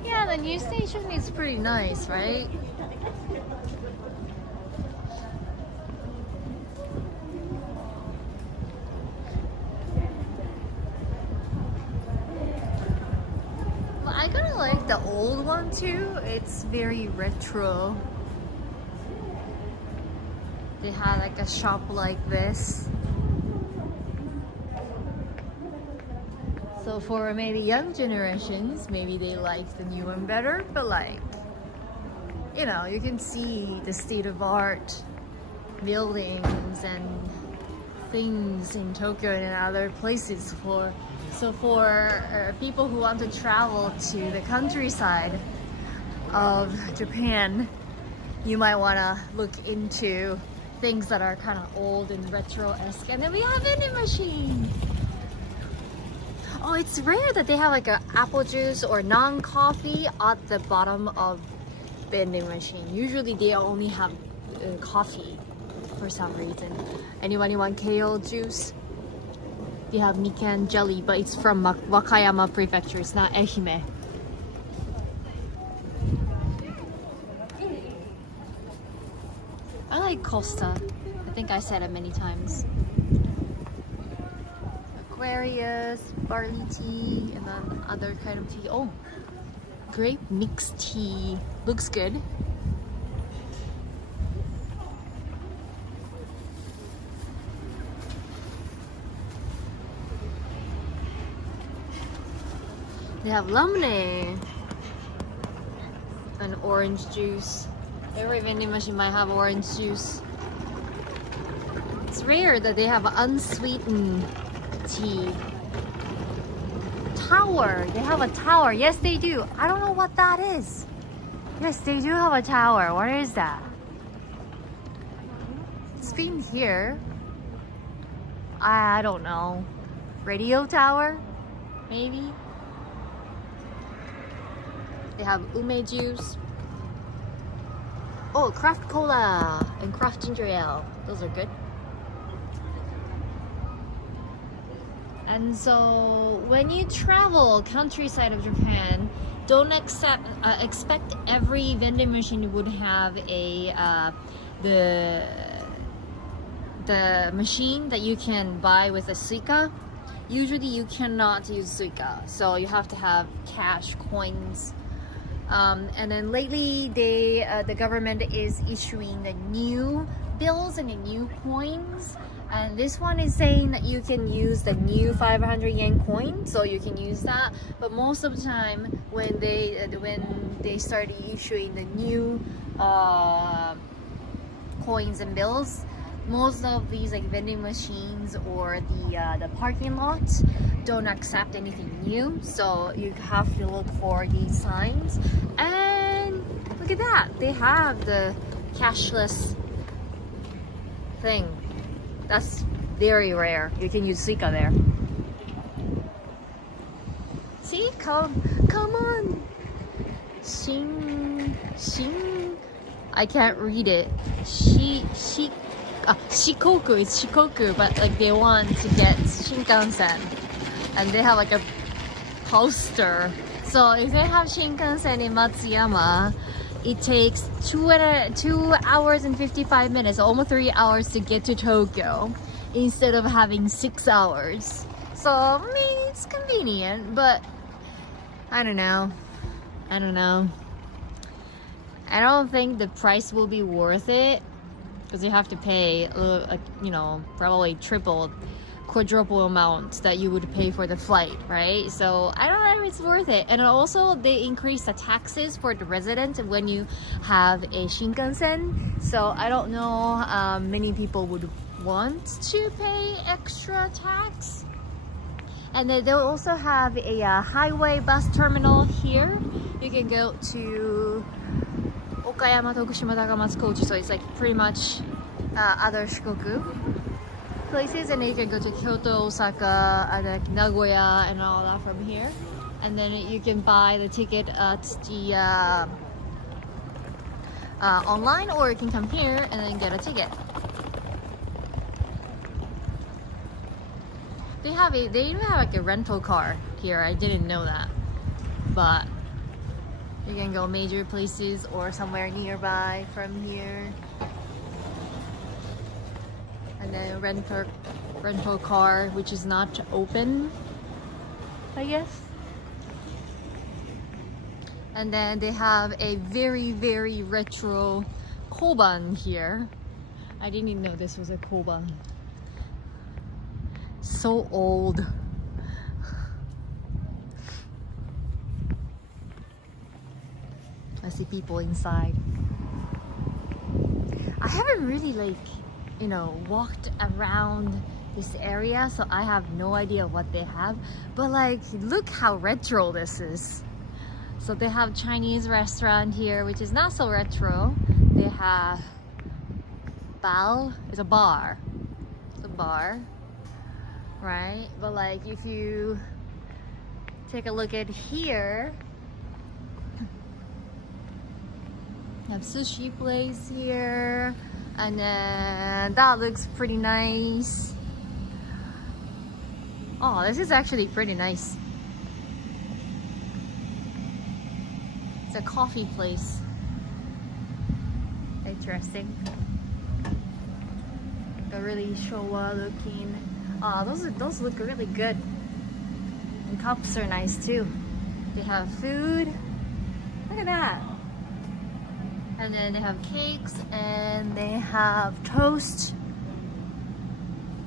yeah, the new station is pretty nice, right? I kind of like the old one too. It's very retro. They had like a shop like this. So for maybe young generations, maybe they like the new one better. But like, you know, you can see the state of art buildings and things in Tokyo and other places so for people who want to travel to the countryside of Japan, you might want to look into things that are kind of old and retro-esque. And then we have vending machine. Oh, it's rare that they have like a apple juice or non-coffee at the bottom of vending machine. Usually they only have coffee for some reason. Anyone want kale juice? They have mikan jelly, but it's from Wakayama Prefecture. It's not Ehime. I like Costa. I think I said it many times. Aquarius, barley tea, and then other kind of tea. Oh, grape mixed tea. Looks good. They have lemonade and orange juice. Every vending machine might have orange juice. It's rare that they have unsweetened tea. Tower. They have a tower. Yes, they do. I don't know what that is. Yes, they do have a tower. What is that? It's been here. I don't know. Radio tower? Maybe? They have ume juice. Oh, craft cola and craft ginger ale. Those are good. And so when you travel countryside of Japan, don't expect every vending machine would have a the machine that you can buy with a Suica. Usually you cannot use Suica, so you have to have cash, coins. And then lately the government is issuing the new bills and the new coins, and this one is saying that you can use the new 500 yen coin, so you can use that. But most of the time when they start issuing the new coins and bills, most of these like vending machines or the parking lots don't accept anything new, so you have to look for these signs. And look at that, they have the cashless thing. That's very rare. You can use Suica there. See, come on. Shin, I can't read it. Shikoku, it's Shikoku, but like they want to get Shinkansen, and they have like a poster So if they have Shinkansen in Matsuyama, it takes 2 hours and 55 minutes, almost 3 hours to get to Tokyo instead of having 6 hours. So I mean, it's convenient, but I don't know. I don't think the price will be worth it because you have to pay, probably triple, quadruple amount that you would pay for the flight, right? So I don't know if it's worth it. And also they increase the taxes for the residents when you have a Shinkansen. So I don't know, many people would want to pay extra tax. And then they'll also have a highway bus terminal here. You can go to Okayama, Tokushima, Takamatsu, Kochi. So it's like pretty much other Shikoku places. And then you can go to Kyoto, Osaka, and like Nagoya and all that from here. And then you can buy the ticket at the online, or you can come here and then get a ticket. They even have like a rental car here. I didn't know that, but you can go major places or somewhere nearby from here. And then rental car, which is not open, I guess. And then they have a very, very retro koban here. I didn't even know this was a koban. So old. I see people inside. I haven't really walked around this area, so I have no idea what they have, but like look how retro this is. So they have Chinese restaurant here, which is not so retro. They have it's a bar, right? But like if you take a look at here, have sushi place here, and then that looks pretty nice. Oh, this is actually pretty nice. It's a coffee place. Interesting. A really Showa looking. Oh, those look really good. And cups are nice too. They have food. Look at that. And then they have cakes and they have toast.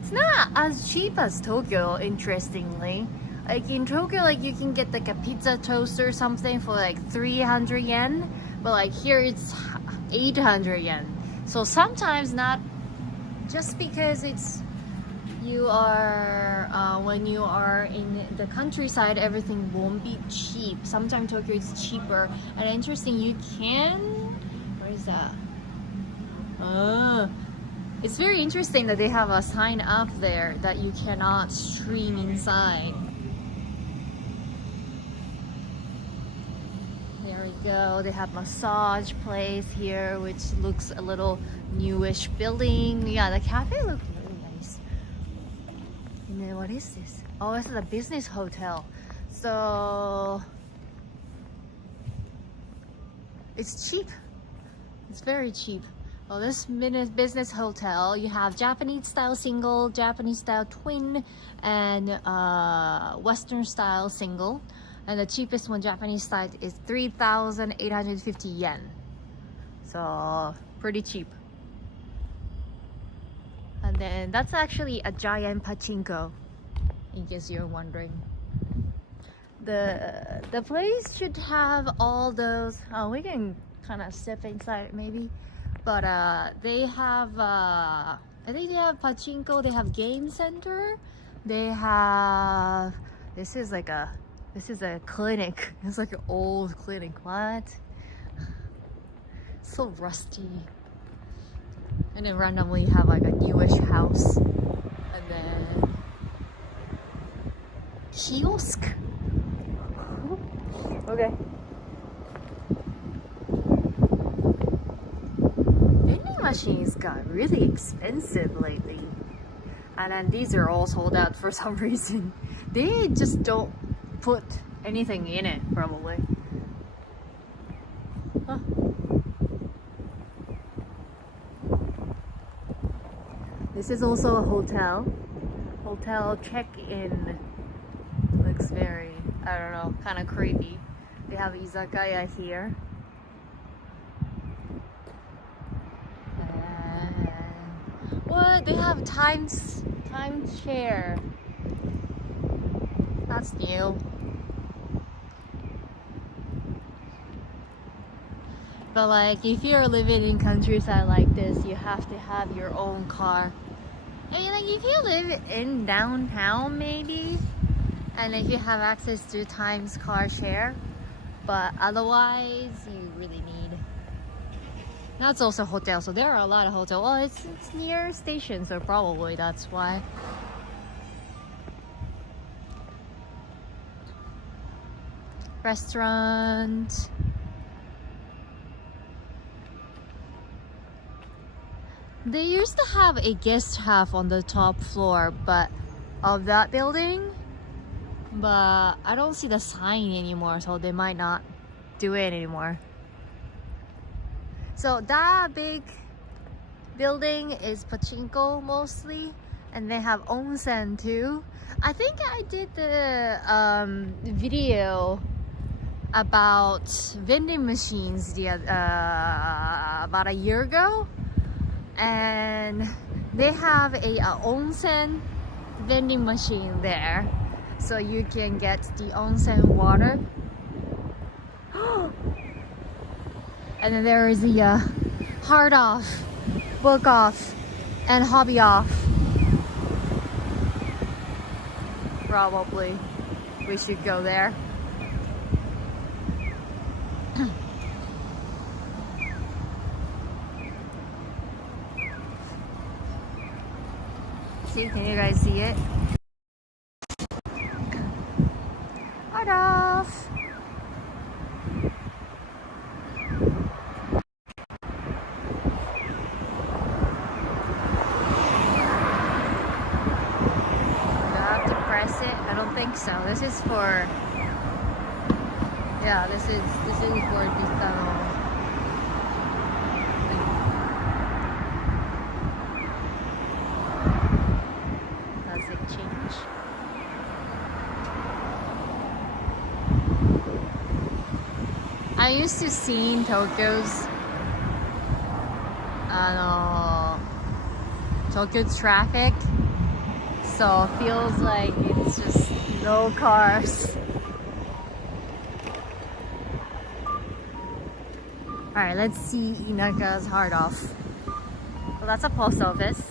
It's not as cheap as Tokyo, interestingly. Like in Tokyo, like you can get like a pizza toast or something for like 300 yen, but like here it's 800 yen. So sometimes not just because you are when you are in the countryside, everything won't be cheap. Sometimes Tokyo is cheaper. And interesting, you can, where is that? It's very interesting that they have a sign up there that you cannot stream inside. There we go. They have massage place here, which looks a little newish building. Yeah, the cafe looks really nice. And then what is this? Oh, this is a business hotel. So it's cheap. It's very cheap. Well, this business hotel, you have Japanese style single, Japanese style twin, and Western style single. And the cheapest one, Japanese style, is 3,850 yen. So pretty cheap. And then that's actually a giant pachinko, in case you're wondering. The place should have all those. Oh, we can kind of step inside maybe. But they have, I think they have pachinko, they have game center, they have, this is a clinic. It's like an old clinic. What? So rusty. And then randomly you have like a newish house. And then kiosk. Okay. Machines got really expensive lately, and then these are all sold out for some reason. They just don't put anything in it, probably. Huh. This is also a hotel. Hotel check-in. Looks very, I don't know, kind of creepy. They have izakaya here. What? They have timeshare. That's new. But like, if you're living in countryside like this, you have to have your own car. I mean, like, if you live in downtown, maybe, and if you have access to Times car share, but otherwise, you really need. That's also a hotel, so there are a lot of hotels. Well, it's near station, so probably that's why. Restaurant. They used to have a guest house on the top floor, but of that building, but I don't see the sign anymore, so they might not do it anymore. So that big building is pachinko mostly, and they have onsen too. I think I did the video about vending machines about a year ago, and they have a onsen vending machine there, so you can get the onsen water. And then there is the hard off, book off, and hobby off. Probably we should go there. See, can you guys see it? Hard off. So this is for, yeah, this is for this plastic change. I used to see in Tokyo's Tokyo traffic, so it feels like it's just no cars. Alright, let's see Inaga's hard off. Well, that's a post office.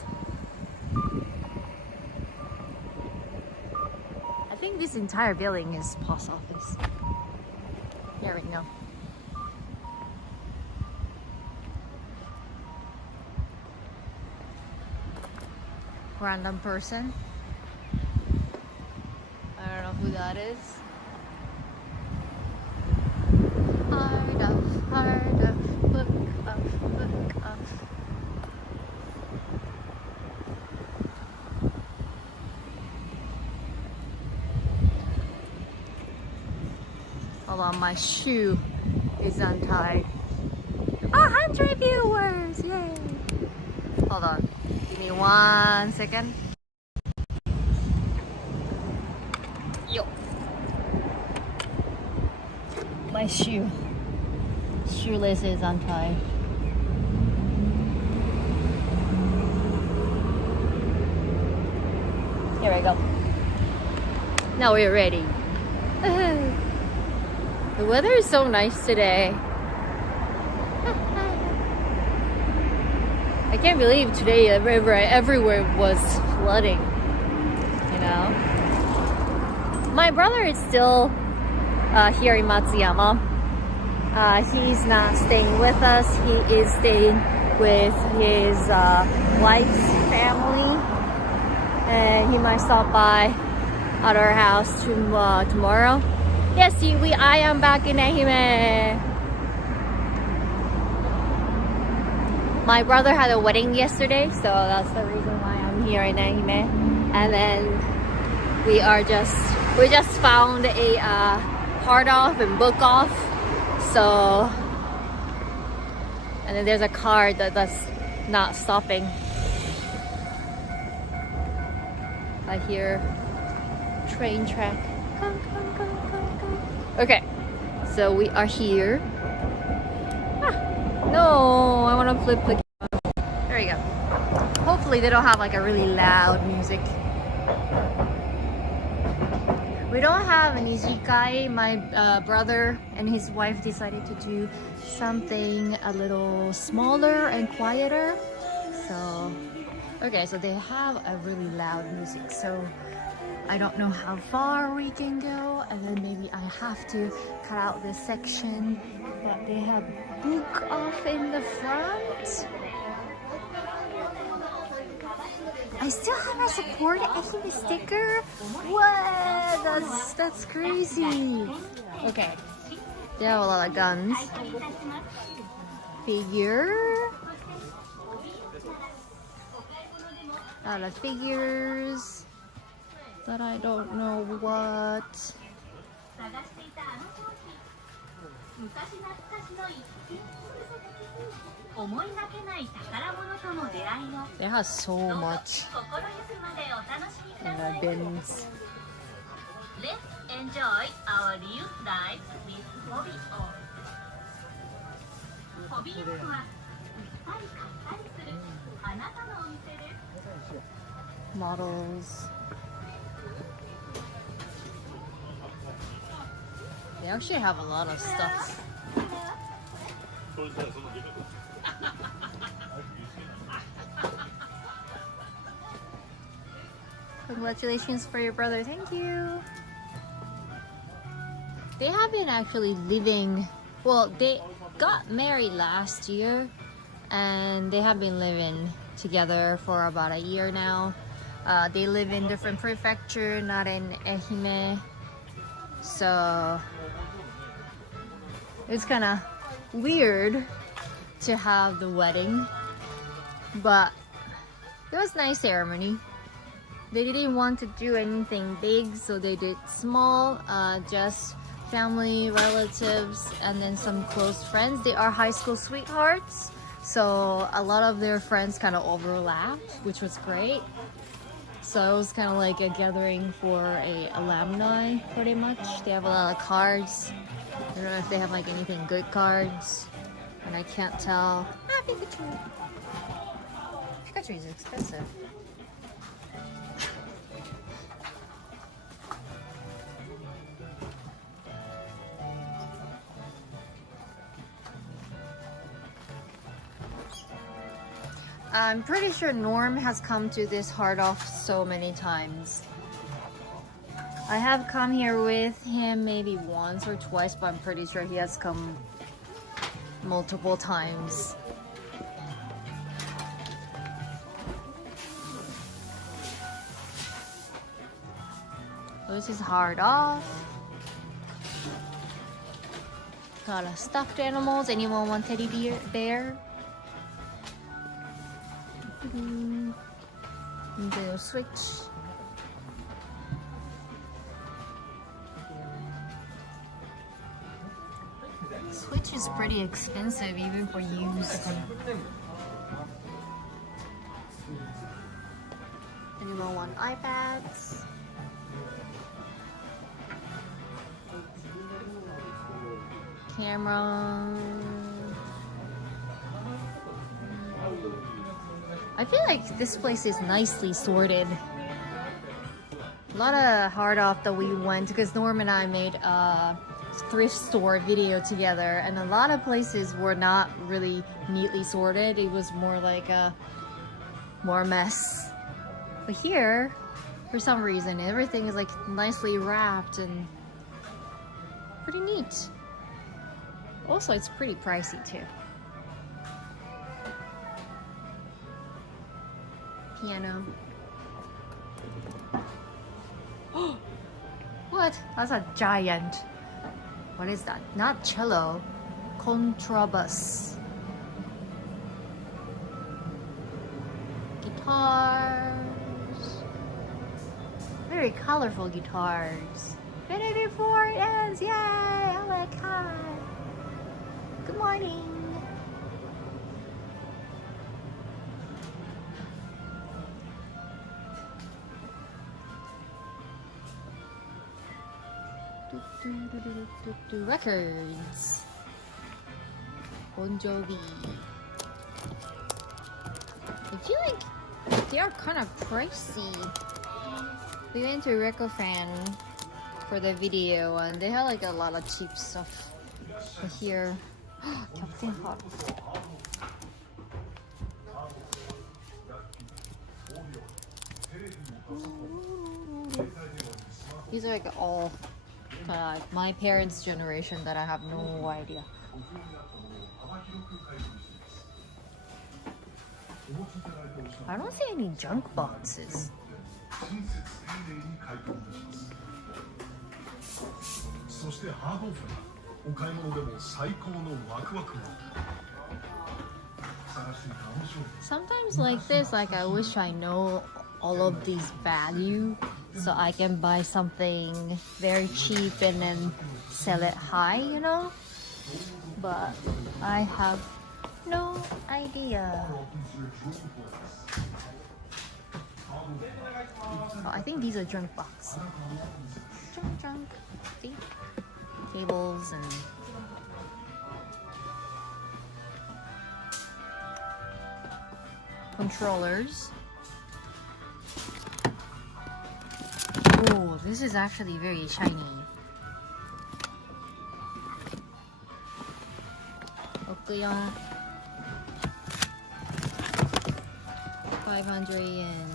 I think this entire building is post office. There we go. Random person. I don't know who that is. Hard off, book off. Hold on, my shoe is untied. 100 viewers! Yay! Hold on, give me 1 second. My shoelace is untied. Here we go. Now we're ready. The weather is so nice today. I can't believe today everywhere was flooding. You know? My brother is still here in Matsuyama. He's not staying with us. He is staying with his wife's family, and he might stop by at our house tomorrow. Yes, I am back in Ehime. My brother had a wedding yesterday, so that's the reason why I'm here in Ehime. And then we just found a hard off and book off. So, and then there's a car that's not stopping. I hear train track. Come, come, come, come, come. Okay, so we are here. No, I want to flip the camera. There you go. Hopefully they don't have like a really loud music. We don't have an ijikai. My brother and his wife decided to do something a little smaller and quieter. So, okay, so they have a really loud music. So I don't know how far we can go, and then maybe I have to cut out this section. But they have book off in the front. I still have a support Ehime sticker. What? That's crazy. Okay, they have a lot of guns. Figure. A lot of figures that I don't know what. They have so much in the bins. Let's enjoy our youth life with Hobby Off. Hobby Off は売ったり買ったりするあなたのお店です。 Models. They actually have a lot of stuff. Congratulations for your brother. Thank you. They have been actually living, well, they got married last year and they have been living together for about a year now. They live in different prefecture, not in Ehime. So it's kind of weird to have the wedding, but it was a nice ceremony. They didn't want to do anything big, so they did small, just family, relatives, and then some close friends. They are high school sweethearts, so a lot of their friends kind of overlapped, which was great. So it was kind of like a gathering for a alumni, pretty much. They have a lot of cards. I don't know if they have like anything good cards, and I can't tell. Ah, Pikachu! Pikachu is expensive. I'm pretty sure Norm has come to this hard off so many times. I have come here with him maybe once or twice, but I'm pretty sure he has come multiple times. This is hard off. Got a stuffed animals. Anyone want teddy bear? The Switch. Switch is pretty expensive even for used. Anyone want iPads? Camera. I feel like this place is nicely sorted. A lot of hard off that we went because Norm and I made a thrift store video together, and a lot of places were not really neatly sorted. It was more like a more mess. But here, for some reason, everything is like nicely wrapped and pretty neat. Also, it's pretty pricey too. Piano. What? That's a giant. What is that? Not cello. Contrabass. Guitars. Very colorful guitars. Minute before it ends! Yay! Oh my god! Good morning! Records. Bon Jovi. I feel like they are kind of pricey. We went to Recofan for the video and they had like a lot of cheap stuff. But here, Captain Hot. These are like all my parents' generation that I have no idea. I don't see any junk boxes. Sometimes like this, like I wish I know all of these value so I can buy something very cheap and then sell it high, you know? But I have no idea. Oh, I think these are junk box. Junk. See? Cables and controllers. Oh, this is actually very shiny. Okuyon. 500 yen.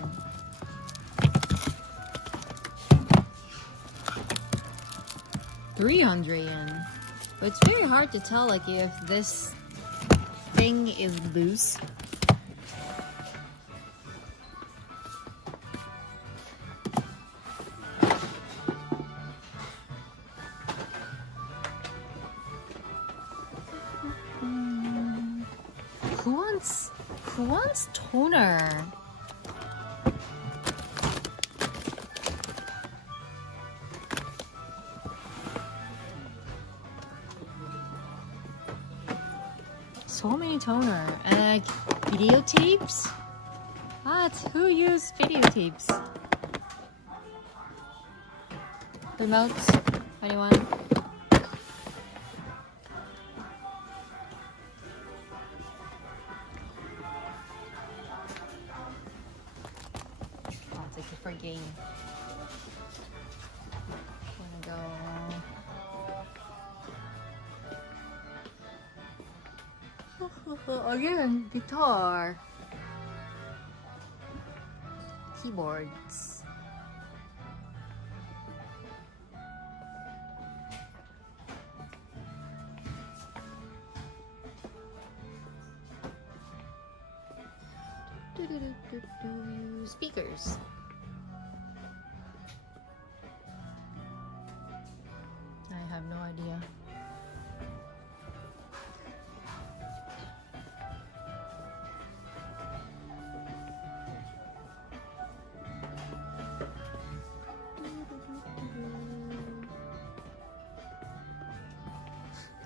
$300. But it's very hard to tell like if this thing is loose. Who wants toner? So many toner and like videotapes. What? Who used videotapes? Remotes? Anyone? For game. Gonna go again, guitar, keyboards. Speakers. I have no idea.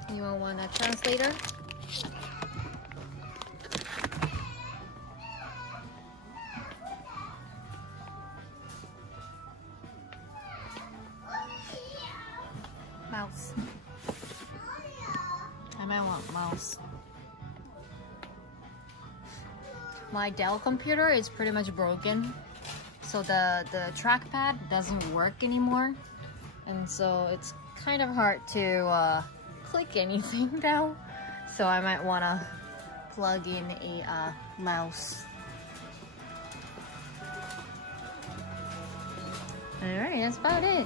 Anyone want a translator? Mouse. I might want mouse. My Dell computer is pretty much broken, so the trackpad doesn't work anymore, and so it's kind of hard to click anything now. So I might want to plug in a mouse. Alright, that's about it.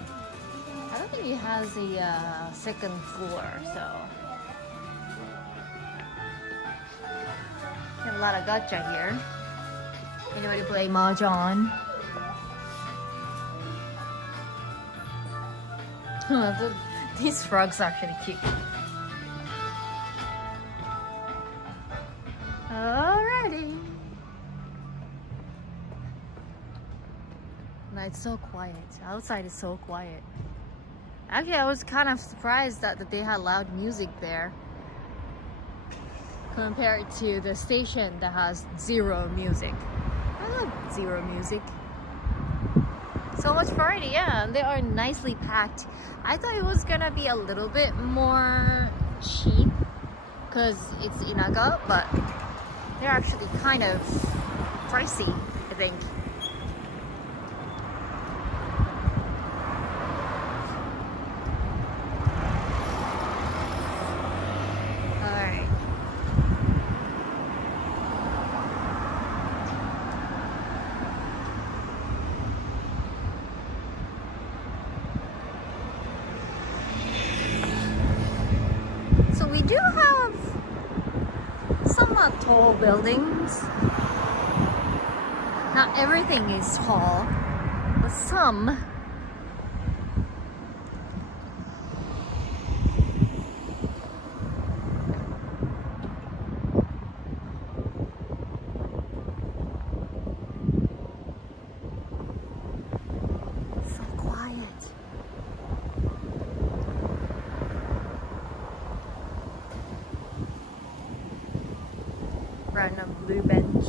I don't think it has a second floor, so we have a lot of gacha here. Anybody play mahjong? These frogs are actually cute. Alrighty. Now it's so quiet. Outside is so quiet. Actually, I was kind of surprised that they had loud music there compared to the station that has zero music. I love zero music. So much variety, yeah. They are nicely packed. I thought it was gonna be a little bit more cheap because it's Inaga, but they're actually kind of pricey, I think. Alright. So we do have somewhat tall buildings. Not everything is tall, but some. So quiet. Random blue bench.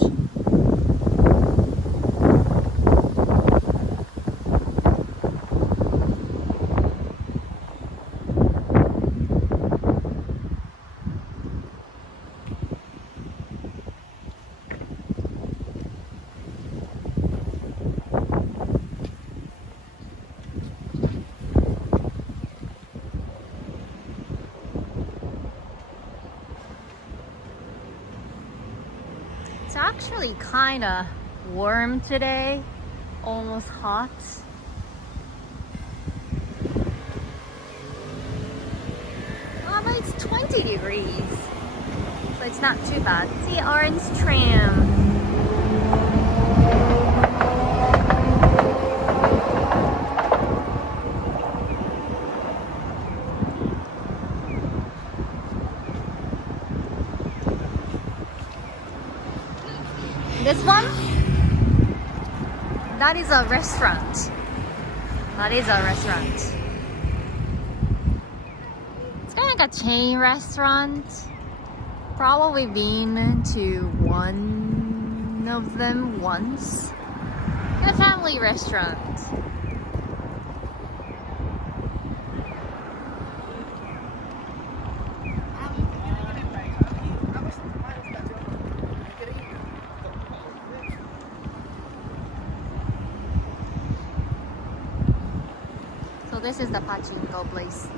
It's actually kind of warm today, almost hot. Oh, but it's 20 degrees, so it's not too bad. See, orange tram. This one, that is a restaurant. That is a restaurant. It's kind of like a chain restaurant. Probably been to one of them once. A family restaurant. So this is the pachinko place.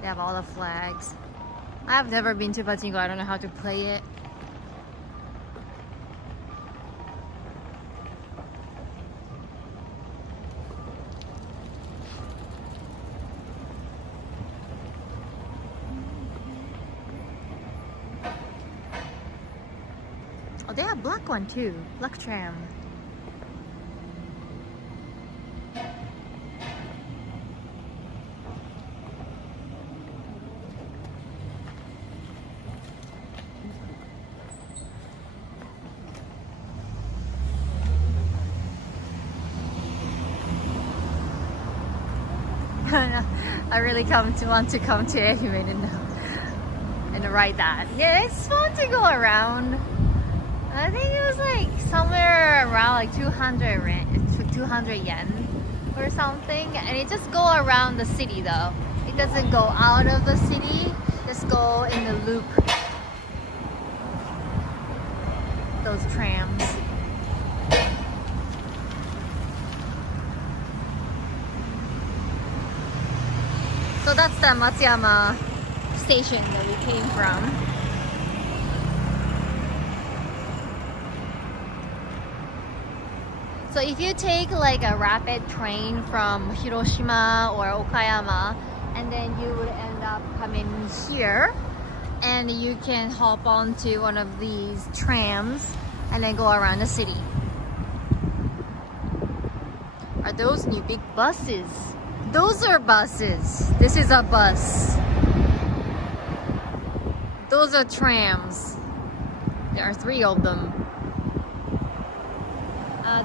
They have all the flags. I've never been to pachinko. I don't know how to play it. Oh, they have black one too. Black tram. I really want to come to Ehime and ride that. Yeah, it's fun to go around. I think it was like somewhere around like 200 yen or something, and it just go around the city though. It doesn't go out of the city, just go in the loop. Those trams. So that's the Matsuyama station that we came from. So if you take like a rapid train from Hiroshima or Okayama, and then you would end up coming here, and you can hop onto one of these trams and then go around the city. Are those new big buses? Those are buses. This is a bus. Those are trams. There are 3 of them.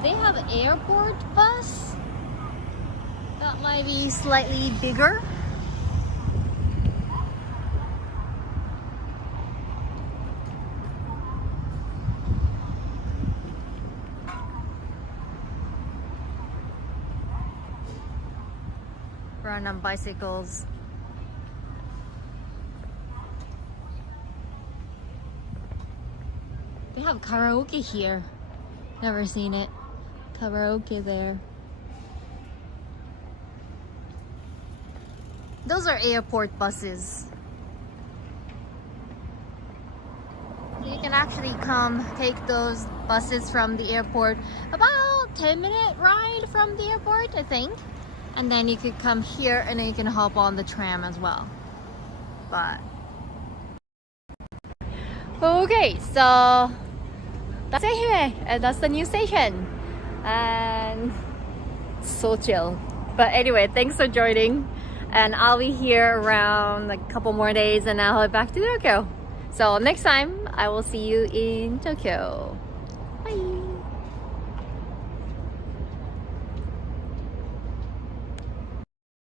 They have an airport bus that might be slightly bigger. Run on bicycles. They have karaoke here. Never seen it. Karaoke there. Those are airport buses. You can actually come take those buses from the airport. About 10-minute ride from the airport, I think. And then you could come here and then you can hop on the tram as well. But okay, so that's Ehime, and that's the new station. And so chill. But anyway, thanks for joining. And I'll be here around like a couple more days and I'll head back to Tokyo. So next time I will see you in Tokyo.